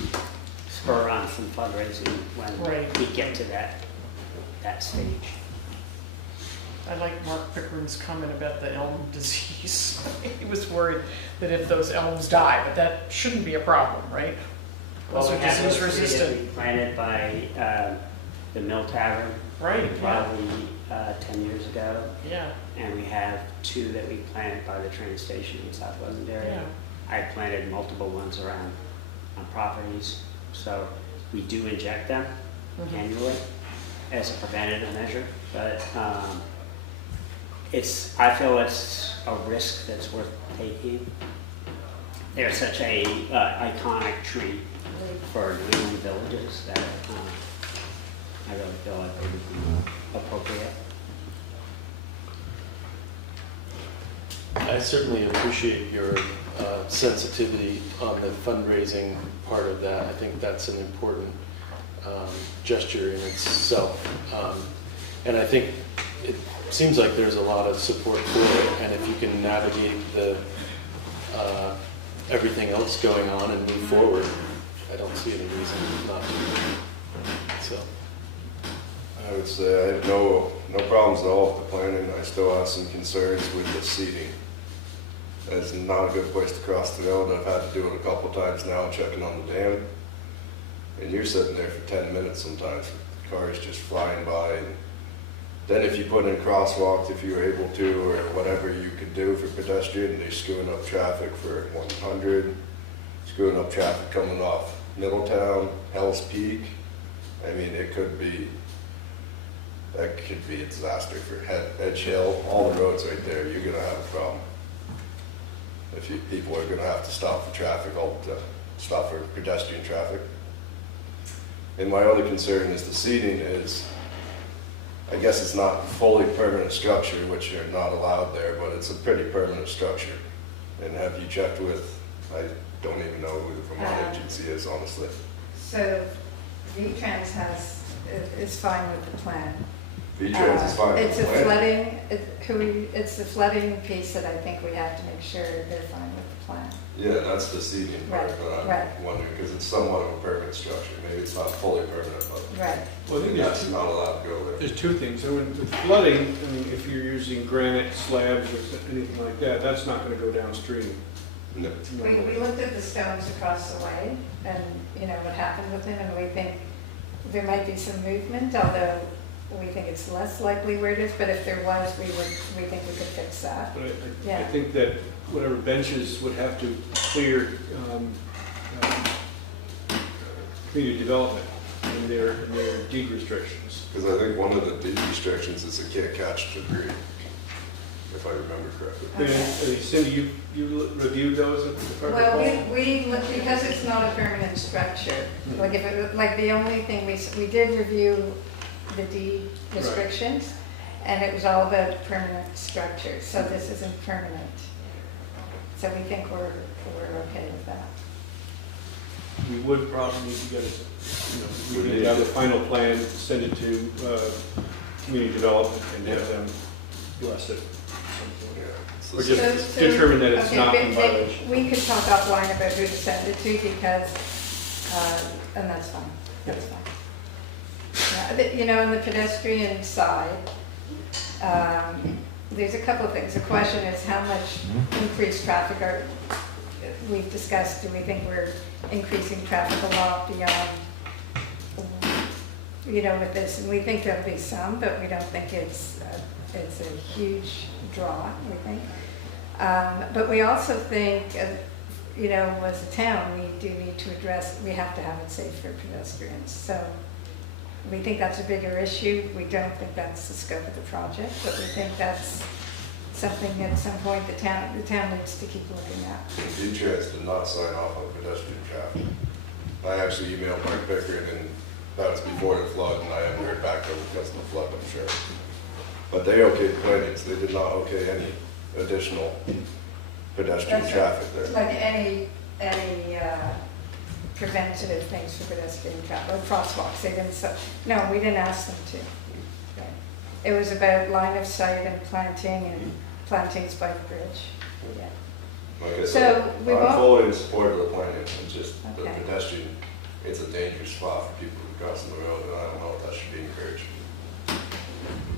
spur on some fundraising when Right. we get to that stage. I like Mark Pickering's comment about the elm disease. He was worried that if those elms die, but that shouldn't be a problem, right? Those Well, are we have disease those trees that resistant. we planted by the Mill Tavern Right, yeah, probably 10 years ago. yeah, And we have 2 that we planted by the train station in South Londonderry. yeah. I planted multiple ones around on properties. So we do inject them Mhm. annually as a preventative measure, but I feel it's a risk that's worth taking. They're such a iconic tree for New England villages that I really feel like they would be appropriate. I certainly appreciate your sensitivity on the fundraising part of that. I think that's an important gesture in itself. And I think it seems like there's a lot of support for it, and if you can navigate the everything else going on and move forward, I don't see any reason not to. So. I would say I have no problems at all with the planning. I still have some concerns with the seating. It's not a good place to cross the road. I've had to do it a couple times now, checking on the dam. And you're sitting there for 10 minutes sometimes, with cars just flying by. And then if you put in crosswalks, if you were able to, or whatever you could do for pedestrian, they're screwing up traffic for 100, screwing up traffic coming off Middletown, Hell's Peak. I mean, that could be a disaster for Edge Hill. All the roads right there, you're gonna have a problem. If people are gonna have to stop for traffic, stop for pedestrian traffic. And my other concern is the seating is, I guess it's not fully permanent structure, which are not allowed there, but it's a pretty permanent structure. And have you checked with, I don't even know who the Vermont agency is, honestly. So V-Trans is fine with the plan. V-Trans is fine with It's the a plan. flooding, it's the flooding piece that I think we have to make sure they're fine with the plan. Yeah, that's the seating part, Right, but right. I'm wondering, because it's somewhat of a permanent structure. Maybe it's not fully permanent, but Right. Well, I think there's that's not allowed to go there. There's 2 things. So with flooding, I mean, if you're using granite slabs or anything like that, that's not going to go downstream. No. We looked at the stones across the way and, you know, what happened with them, and we think there might be some movement, although we think it's less likely where it is, but if there was, we think we could fix that. But I Yeah. think that whatever benches would have to clear community development in their deed restrictions. Because I think one of the deed restrictions is it can't catch debris, if I remember correctly. And Cindy, you reviewed those at the department? Well, we look, because it's not a permanent structure, like if it, like the only thing we did review the deed restrictions, and it was all about permanent structures, so this isn't permanent. So we think we're okay with that. We would probably need to get, we need to have the final plan, send it to community development and have them bless it. Yeah, it's It's Or the just So- determine that it's okay, not in but violation. we could talk offline about who to send it to because, and that's fine, that's fine. Yeah, you know, on the pedestrian side, there's a couple of things. The question is how much increased traffic we've discussed, do we think we're increasing traffic a lot beyond, you know, with this? And we think there'll be some, but we don't think it's a huge draw, we think. But we also think, you know, as a town, we do need to address, we have to have it safe for pedestrians. So we think that's a bigger issue. We don't think that's the scope of the project, but we think that's something at some point the town needs to keep looking at. V-Trans did not sign off on pedestrian traffic. I actually emailed Mark Pickard, and that was before the flood, and I haven't heard back from him because of the flood, I'm sure. But they okayed plantings, they did not okay any additional pedestrian That's traffic there. Like any preventative things for pedestrian traffic, or crosswalks, they didn't, no, we didn't ask them to. Right. It was about line of sight and plantings by the bridge. Yeah. Like I So said, we I'm won't- fully in support of the planting, it's just the Okay. pedestrian, it's a dangerous spot for people crossing the road, and I don't know if that should be encouraged.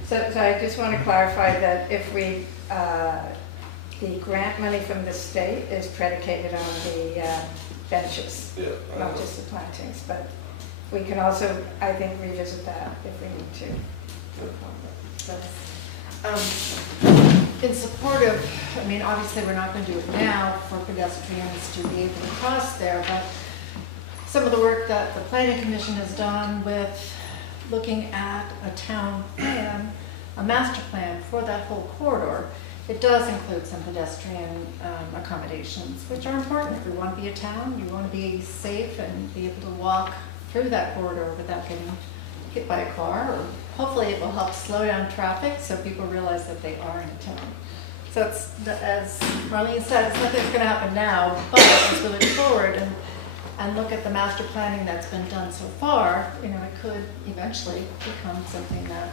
So I just want to clarify that if we, the grant money from the state is predicated on the benches, Yeah. I not know. just the plantings, but we can also, I think, revisit that if we need to. So, In support of, I mean, obviously, we're not going to do it now for pedestrians to be able to cross there, but some of the work that the Planning Commission has done with looking at a town plan, a master plan for that whole corridor, it does include some pedestrian accommodations, which are important. If we want to be a town, you want to be safe and be able to walk through that corridor without getting hit by a car, or hopefully it will help slow down traffic so people realize that they are in a town. So it's, as Marlene said, it's nothing that's going to happen now, but as we look forward and look at the master planning that's been done so far, you know, it could eventually become something that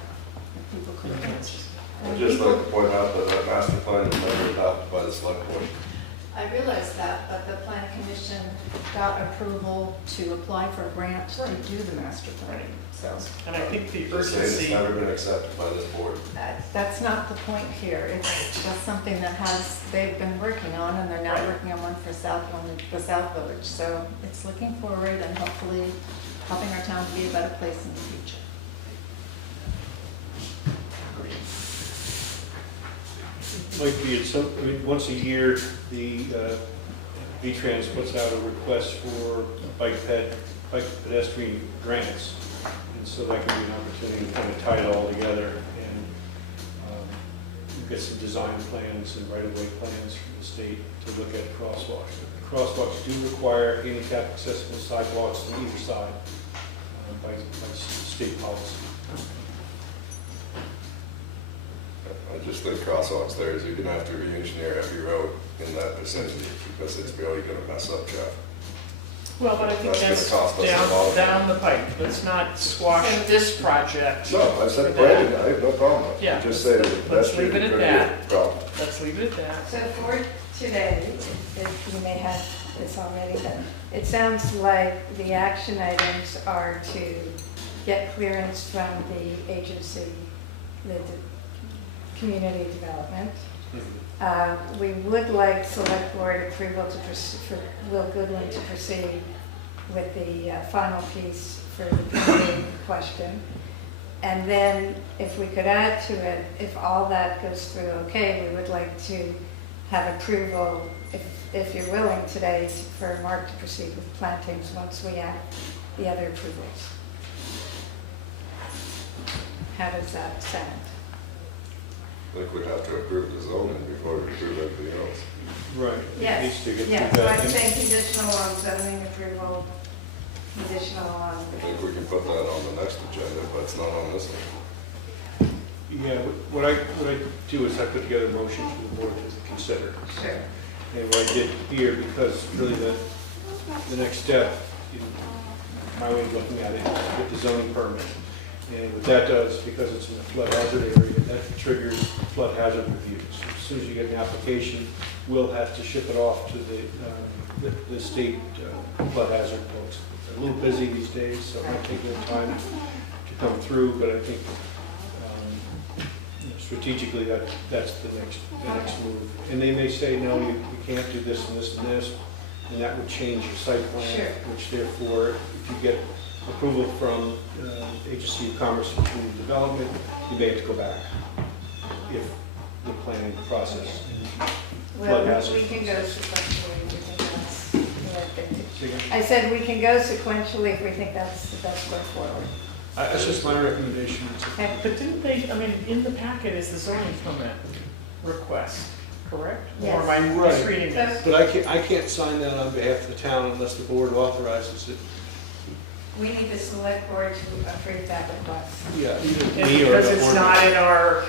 people could use. I'd just like to point out that that master plan was never adopted by the select board. I realize that, but the planning commission got approval to apply for a grant to do the master planning, so. And I think the Just saying it's urgency, never been accepted by this board. That's not the point here. It's just something that they've been working on, and they're now Right. working on one for the South Village. So it's looking forward and hopefully helping our town to be a better place in the future. Like once a year, the V-Trans puts out a request for bike pedestrian grants. And so that can be an opportunity to kind of tie it all together and get some design plans and right-of-way plans from the state to look at crosswalks. The crosswalks do require handicap accessible sidewalks on either side by state policy. I just think crosswalks there is you're gonna have to re-engineer every road in that vicinity because it's really gonna mess up traffic. well, but I think That's that's gonna cost us a lot of down the pipe. Let's not squash this project. No, I said for planning, that. I have no problem with it. Yeah, I'm just saying that let's that's leave it at gonna be that. a problem. Let's leave it at that. So for today, if you may have this already, but it sounds like the action items are to get clearance from the agency, the community development. We would like select board approval to proceed, for Will Goodwin to proceed with the final piece for the community question. And then if we could add to it, if all that goes through okay, we would like to have approval, if you're willing today, for Mark to proceed with plantings once we have the other approvals. How does that sound? I think we'd have to approve the zoning before we approve everything else. Right. It needs to get Yes, through so that. I'm saying conditional on zoning approval, conditional on, I think we can put that on the next agenda, but it's not on this one. Yeah, what I do is I put together a motion for the board to consider. sure. And what I did here, because really the next step, in my way of looking at it, is to get the zoning permit. And what that does, because it's in a flood hazard area, that triggers flood hazard reviews. As soon as you get an application, we'll have to ship it off to the state flood hazard folks. They're a little busy these days, so it might take their time to come through, but I think strategically that's the next move. And they may say, no, you can't do this and this and this, and that would change your site plan, Sure. which therefore, if you get approval from Agency of Commerce and Community Development, you may have to go back if the planning process. Well, Flood we hazard. can go sequentially, we think that's the right thing to So again, I said we can go sequentially if we think that's the best way forward. that's just my recommendation. Okay. But didn't they, I mean, in the packet is the zoning permit request, correct? Yes. Or am I Right. misreading this? But I can't sign that on behalf of the town unless the board authorizes it. We need the select board to approve that request. Yeah, either And me or because the it's board. not in our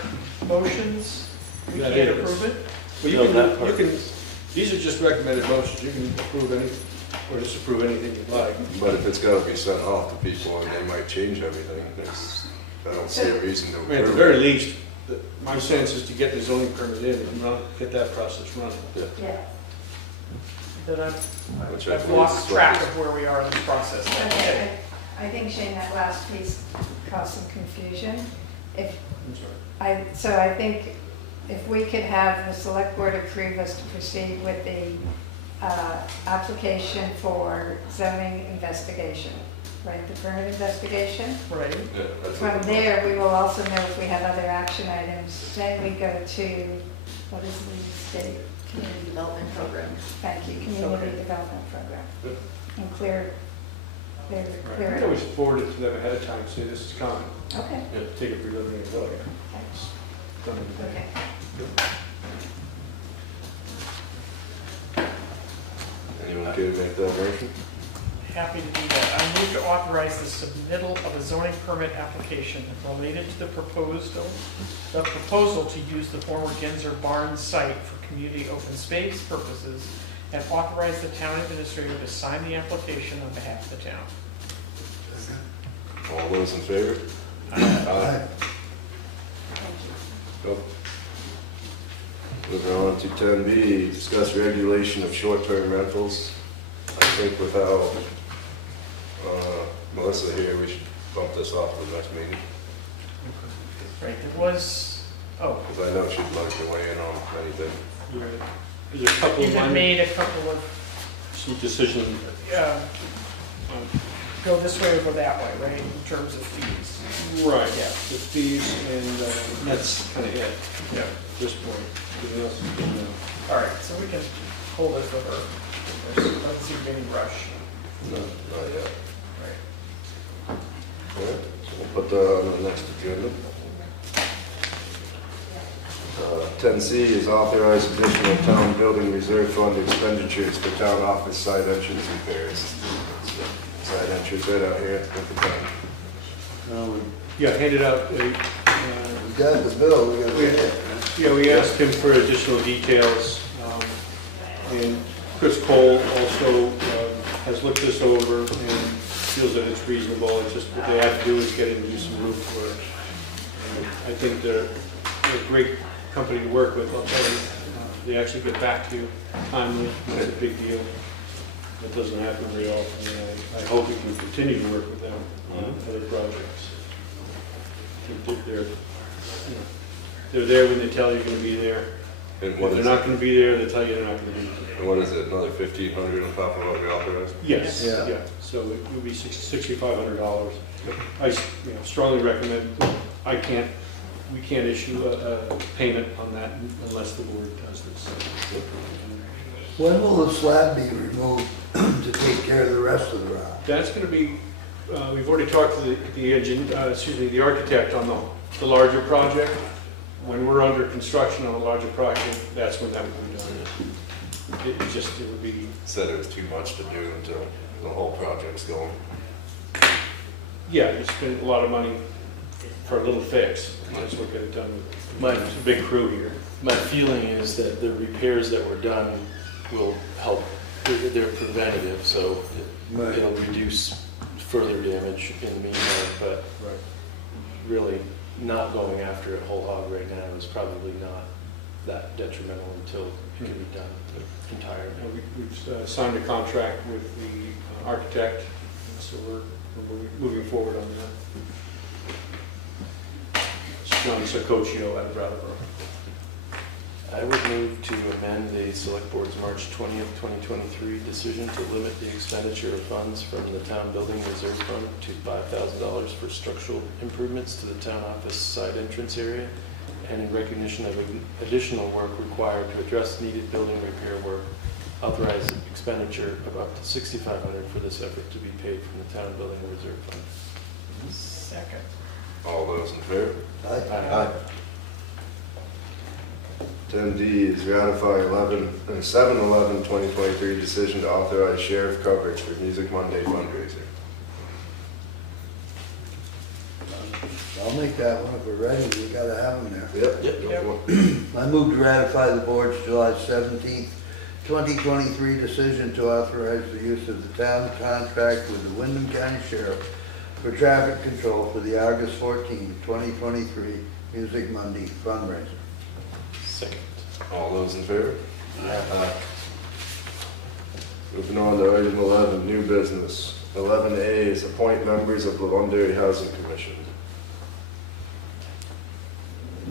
motions, we That can't is. approve it? Well, No, that part. you can, these are just recommended motions, you can approve any, or disapprove anything you'd like. But if it's gotta be sent off to people and they might change everything, I don't see a reason to I mean, at the approve very it. least, my sense is to get the zoning permit in and get that process running. Yeah. That Which I I've believe lost is track what of where we are in this process. Okay, I think Shane, that last piece caused some confusion. If, I'm sorry. so I think if we could have the select board approve us to proceed with the application for zoning investigation, right, the permit investigation. Right. Yeah, that's From what- there, we will also know if we have other action items. Then we go to, what is the state? Community Development Program. Thank you, Community Development Program. Good. And clear Right. it. We always forward it to them ahead of time, say this is coming, Okay, take a preliminary look. thanks. Done today. Okay. Anyone care to make that motion? Happy to do that. I move to authorize the submittal of a zoning permit application related to the proposal to use the former Genzer Barn site for community open space purposes, and authorize the town administrator to sign the application on behalf of the town. All those in favor? Aye. Go. Moving on to 10B, discuss regulation of short-term rentals. I think without Melissa here, we should bump this off to the next meeting, Right, it was, oh, because I know she'd like to weigh in on anything. Right. There's a couple you of had minor, made a couple of, some decisions. go this way or go that way, right, in terms of fees. Right, Yeah. the fees, and that's kind of it Yeah. at this point. Everything else is good now. All right, so we can hold it for her. Let's see if any rush. No, not yet. Right. All right, so we'll put that on the next agenda. 10C is authorize additional town building reserve fund expenditures for town office side entrance repairs. Side entrance right out here at the town. Yeah, handed out a, We got the bill, we got to pay it. yeah, we asked him for additional details. And Chris Cole also has looked this over and feels that it's reasonable. It's just what they have to do is get him to do some roof work. And I think they're a great company to work with, I'll tell you. They actually get back to you timely, it's a big deal. That doesn't happen very often, and I hope we can continue to work with them on other projects. They're there when they tell you you're gonna be there. And If what they're is not it? gonna be there, they tell you they're not gonna be there. And what is it, another 1,500 on top of what we authorized? Yes, Yeah. yeah, so it would be $6,500. I strongly recommend, we can't issue a payment on that unless the board does this. When will the slab be removed to take care of the rest of the rock? That's gonna be, we've already talked to the architect on the larger project. When we're under construction on a larger project, that's when that will be done. It would be, Said it was too much to do until the whole project's going. yeah, you spend a lot of money for a little fix. Might as well get it done. It's a big crew here. My feeling is that the repairs that were done will help, they're preventative, so Right. it'll reduce further damage in the meantime, but Right. really not going after it whole hog right now is probably not that detrimental until it can be done entirely. We've signed a contract with the architect, so we're moving forward on that. It's John Sacoccio out of Brattleboro. I would move to amend the Select Board's March 20th, 2023 decision to limit the expenditure of funds from the Town Building Reserve Fund to $5,000 for structural improvements to the town office side entrance area, and in recognition of additional work required to address needed building repair work, authorize expenditure of up to $6,500 for this effort to be paid from the Town Building Reserve Fund. Second. All those in favor? Aye. 10D is ratify 7/11/2023 decision to authorize sheriff coverage for Music Monday fundraiser. I'll make that one if we're ready, we gotta have them there. Yep. Yep. Go for it. I move to ratify the board's July 17th, 2023 decision to authorize the use of the town contract with the Wyndham County Sheriff for traffic control for the August 14th, 2023 Music Monday fundraiser. Second. All those in favor? Aye. Moving on to item 11, new business. 11A is appoint members of the Londonderry Housing Commission.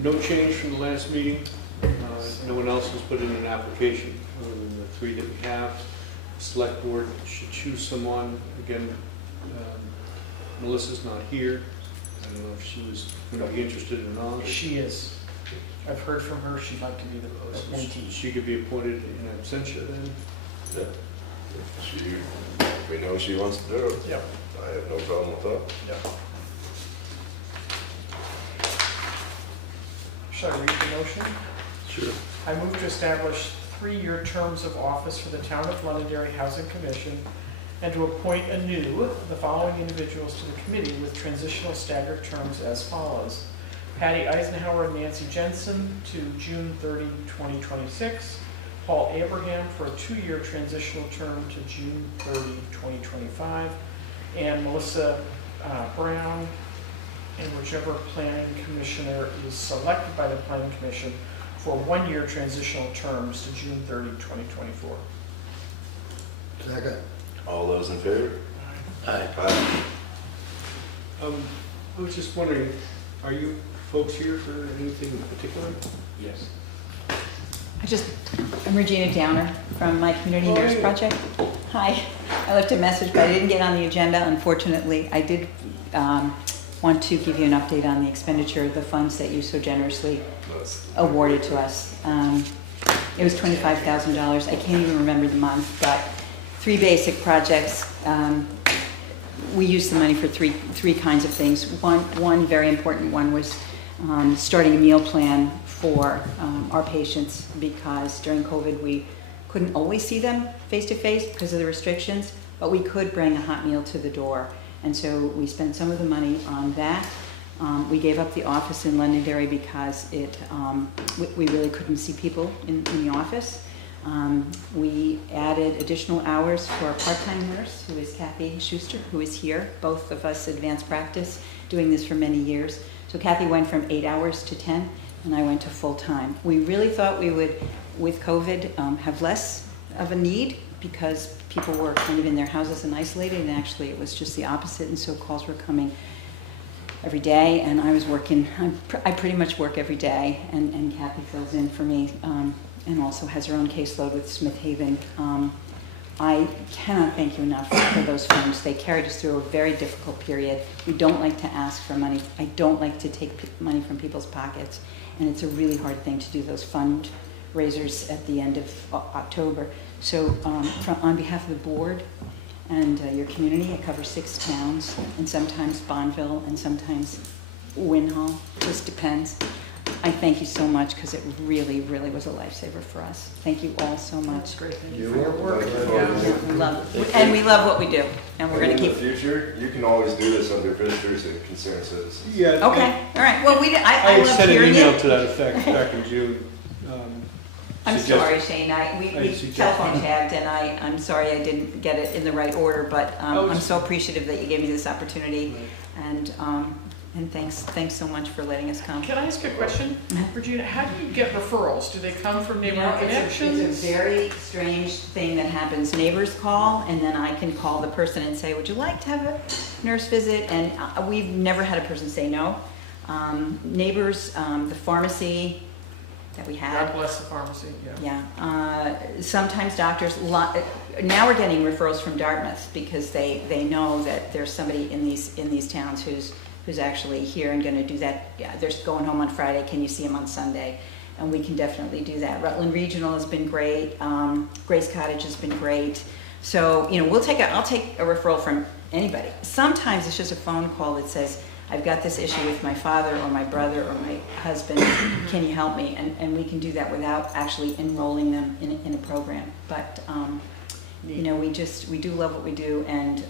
No change from the last meeting. No one else has put in an application other than the three that we have. Select Board should choose someone. Again, Melissa's not here. I don't know if she was going to be interested or not. She is. I've heard from her, she'd like to be the appointee. She could be appointed in absentia then. Yeah. We know she wants to do it. Yep. I have no problem with that. Yep. Shall I read the motion? Sure. I move to establish 3-year terms of office for the Town of Londonderry Housing Commission and to appoint anew the following individuals to the committee with transitional staggered terms as follows. Patty Eisenhower and Nancy Jensen to June 30, 2026. Paul Abraham for a 2-year transitional term to June 30, 2025. And Melissa Brown, and whichever planning commissioner is selected by the planning commission for 1-year transitional terms to June 30, 2024. Second. All those in favor? Aye. Aye. I was just wondering, are you folks here for anything in particular? Yes. I'm Regina Downer from my Community Nurse Project. Hi, I left a message, but I didn't get on the agenda, unfortunately. I did want to give you an update on the expenditure of the funds that you so generously awarded to us. It was $25,000. I can't even remember the month, but 3 basic projects. We used the money for three kinds of things. One very important one was starting a meal plan for our patients, because during COVID we couldn't always see them face to face because of the restrictions, but we could bring a hot meal to the door. And so we spent some of the money on that. We gave up the office in Londonderry because we really couldn't see people in the office. We added additional hours for a part-time nurse, who is Kathy Schuster, who is here. Both of us advanced practice, doing this for many years. So Kathy went from 8 hours to 10, and I went to full-time. We really thought we would, with COVID, have less of a need because people were kind of in their houses and isolated, and actually it was just the opposite, and so calls were coming every day, and I was working. I pretty much work every day, and Kathy fills in for me, and also has her own caseload with Smith Haven. I cannot thank you enough for those funds. They carried us through a very difficult period. We don't like to ask for money. I don't like to take money from people's pockets, and it's a really hard thing to do those fundraisers at the end of October. So on behalf of the board and your community, I cover 6 towns, and sometimes Bonneville, and sometimes Winhall, just depends. I thank you so much, because it really, really was a lifesaver for us. Thank you all so much. Great, thank you You're for your work. And we love what we do, and we're going to keep. In the future, you can always do this under visitors and concerned citizens. Yeah. Okay, all right. Well, I love sent an hearing email it. to that effect back in June. I'm sorry, Shane. We suggested- telephone tagged, and I'm sorry I didn't get it in the right order, but I'm so appreciative that you gave me this opportunity. And And thanks so much for letting us come. Can I ask a question? Regina, how do you get referrals? Do they come from neighborhood connections? It's a very strange thing that happens. Neighbors call, and then I can call the person and say, would you like to have a nurse visit? And we've never had a person say no. Neighbors, the pharmacy that we had. God bless the pharmacy, yeah. Yeah, sometimes doctors, now we're getting referrals from Dartmouth because they know that there's somebody in these towns who's actually here and gonna do that. Yeah, they're going home on Friday, can you see them on Sunday? And we can definitely do that. Rutland Regional has been great, Grace Cottage has been great. So, you know, I'll take a referral from anybody. Sometimes it's just a phone call that says, I've got this issue with my father or my brother or my husband, can you help me? And we can do that without actually enrolling them in a program. But, you know, we do love what we do, and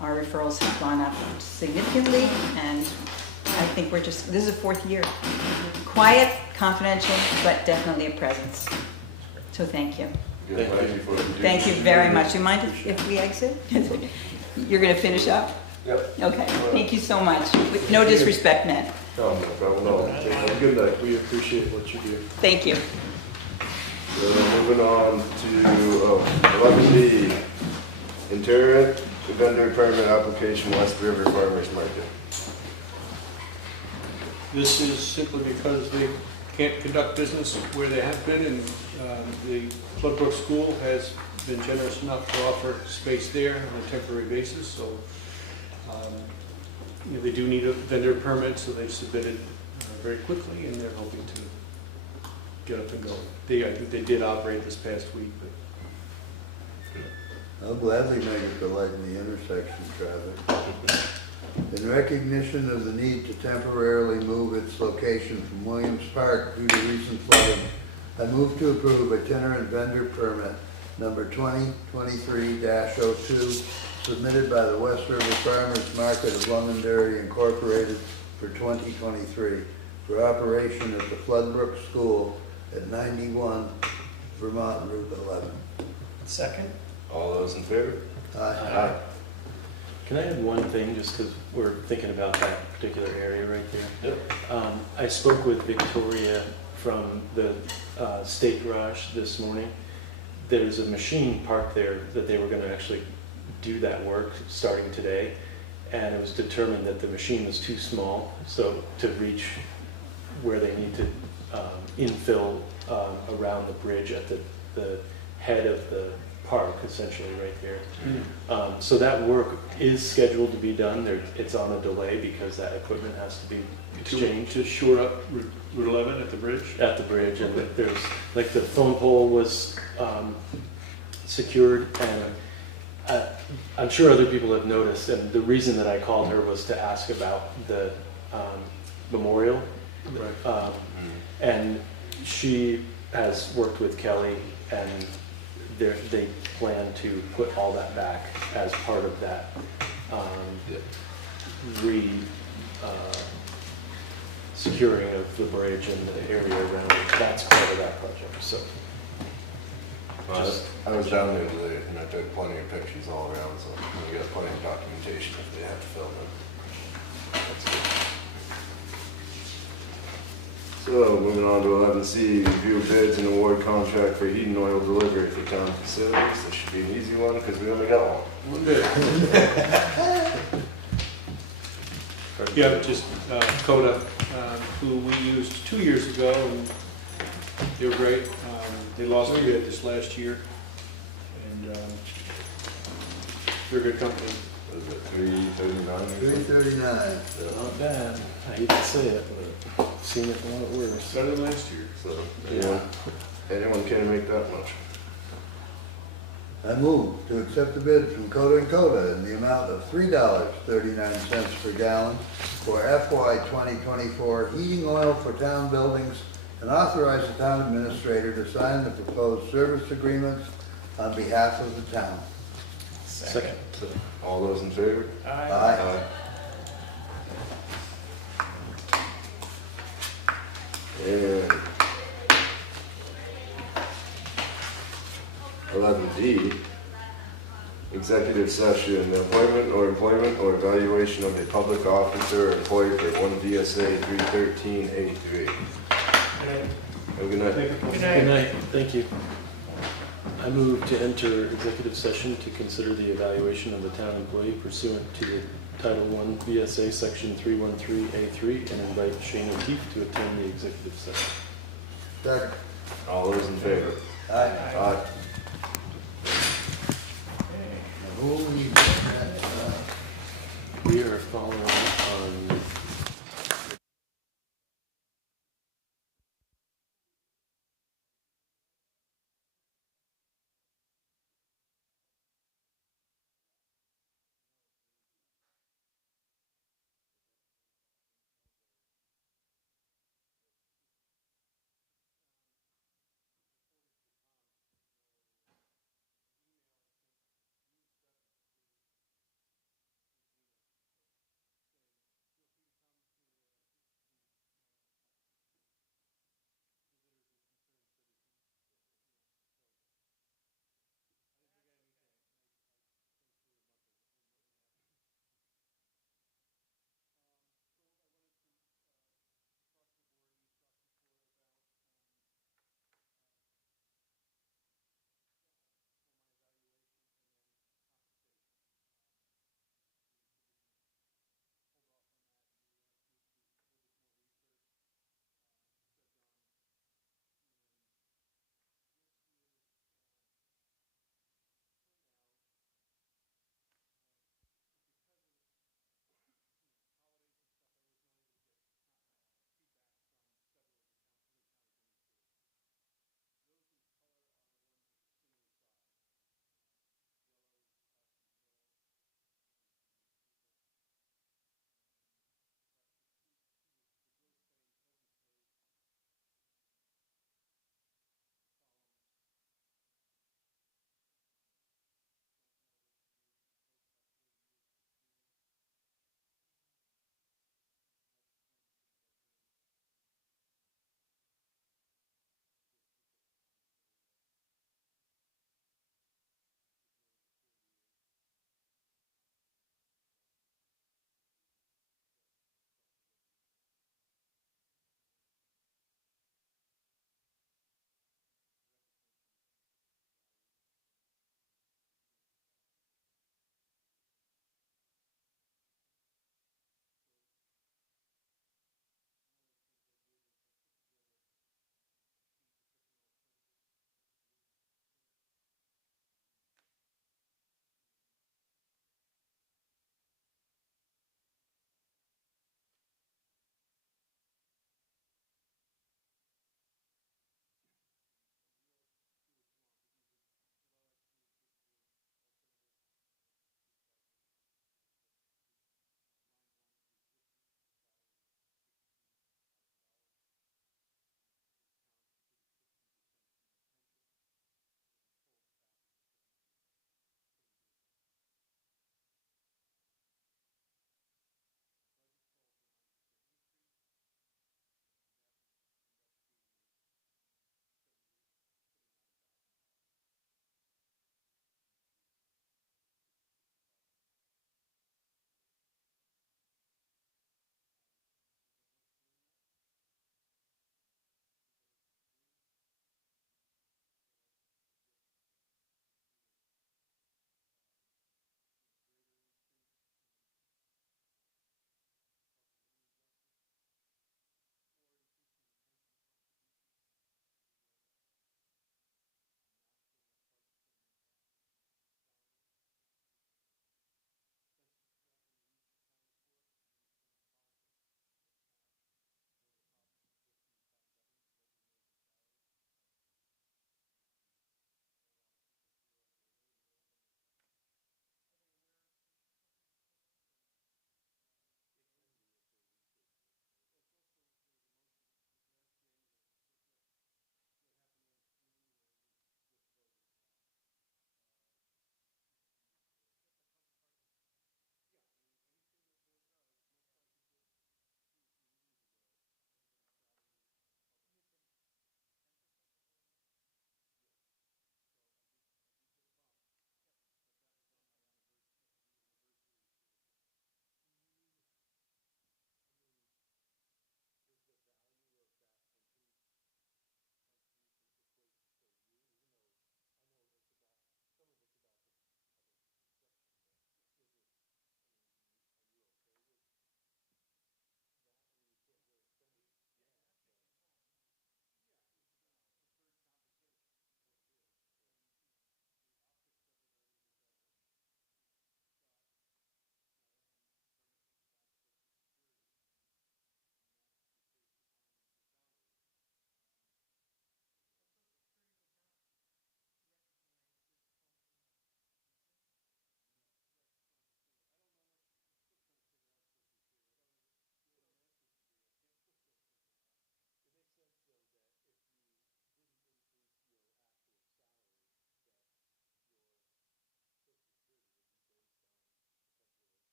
our referrals have gone up significantly, and I think this is the 4th year. Quiet, confidential, but definitely a presence. So thank you. Thank you very much. Do you mind if we exit? You're going to finish up? Yep. Okay, thank you so much. With no disrespect meant. No, no problem. No. Have a good night. We appreciate what you do. Thank you. So moving on to 11D, interior vendor permit application, West River Farmers Market. This is simply because they can't conduct business where they have been, and the Floodbrook School has been generous enough to offer space there on a temporary basis, so you know, they do need a vendor permit, so they've submitted very quickly, and they're hoping to get up and going. I think they did operate this past week, but I'll gladly make it to lighten the intersection traffic. In recognition of the need to temporarily move its location from Williams Park due to recent flooding, I move to approve itinerant vendor permit number 2023-02 submitted by the West River Farmers Market of Londonderry Incorporated for 2023 for operation at the Floodbrook School at 91 Vermont Route 11. Second? All those in favor? Aye. Can I add one thing, just because we're thinking about that particular area right there? Yep. I spoke with Victoria from the State Garage this morning. There's a machine parked there that they were going to actually do that work starting today, and it was determined that the machine was too small, so to reach where they need to infill around the bridge at the head of the park, essentially right there. So that work is scheduled to be done. It's on a delay because that equipment has to be exchanged. to shore up Route 11 at the bridge? At the bridge, and there's, like, the phone pole was secured, and I'm sure other people have noticed, and the reason that I called her was to ask about the memorial. Right. And she has worked with Kelly, and they plan to put all that back as part of that securing of the bridge and the area around it. That's part of that project. So I was down there today, and I took plenty of pictures all around, so we got plenty of documentation if they have to film it. That's good. So, moving on to 11C, review bids and award contract for heating oil delivery for town facilities. This should be an easy one, because we only got one. Yeah, just Coda, who we used 2 years ago, and they were great. They lost a bid this last year, and they're a good company. What is it, $339? $339. not bad. I hate to say it, but I've seen it a lot worse. Better than last year. So, anyone can make that much. I move to accept the bid from Coda & Coda in the amount of $3.39 per gallon for FY 2024 heating oil for town buildings, and authorize the town administrator to sign the proposed service agreements on behalf of the town. Second. All those in favor? Aye. And 11D, executive session, the appointment or employment or evaluation of a public officer or employee for 1 VSA 313A3. Have a good night. Good Good night. night, thank you. I move to enter executive session to consider the evaluation of the town employee pursuant to the Title I VSA Section 313A3 and invite Shane O'Keefe to attend the executive session. Second. All those in favor? Aye. Aye. Holy, We are following on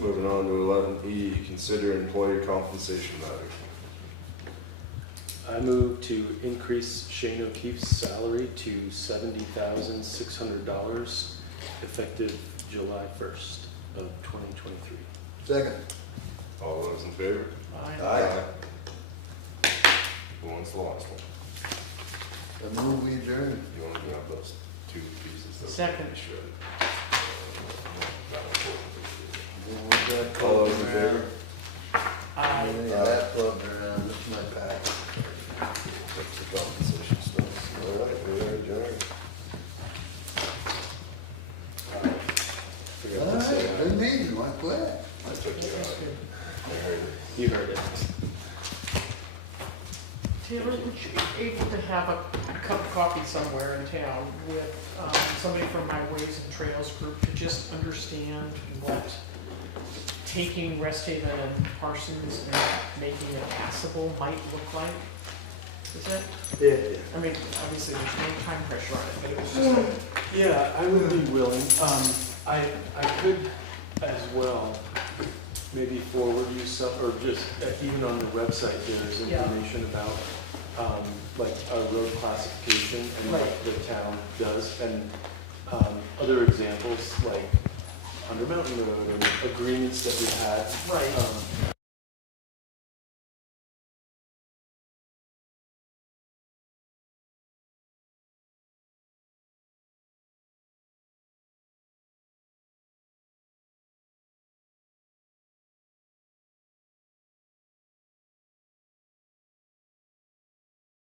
Moving on to 11E, consider employee compensation matters. I move to increase Shane O'Keefe's salary to $70,600 effective July 1st of 2023. Second. All those in favor? Aye. Who wants the last one? The move we adjourn. You want to have those two pieces? that Second. we shredded? All All those in favor? Aye. That floating around, this is my pack. That's the compensation stuff. All right, we are adjourned. Forgot All to say right, good meeting, why quit? I took you out. I heard it. You heard it. Taylor, would you be able to have a cup of coffee somewhere in town with somebody from my Ways and Trails group to just understand what taking Rest Haven and Parsons and making it passable might look like? Is that, Yeah. I mean, obviously there's no time pressure on it, but it was just like, Yeah, I would be willing. I could as well maybe forward you some, or just even on the website, there's Yeah. information about like a road classification and what Right. the town does, and other examples like Under Mountain Road and agreements that we've had right,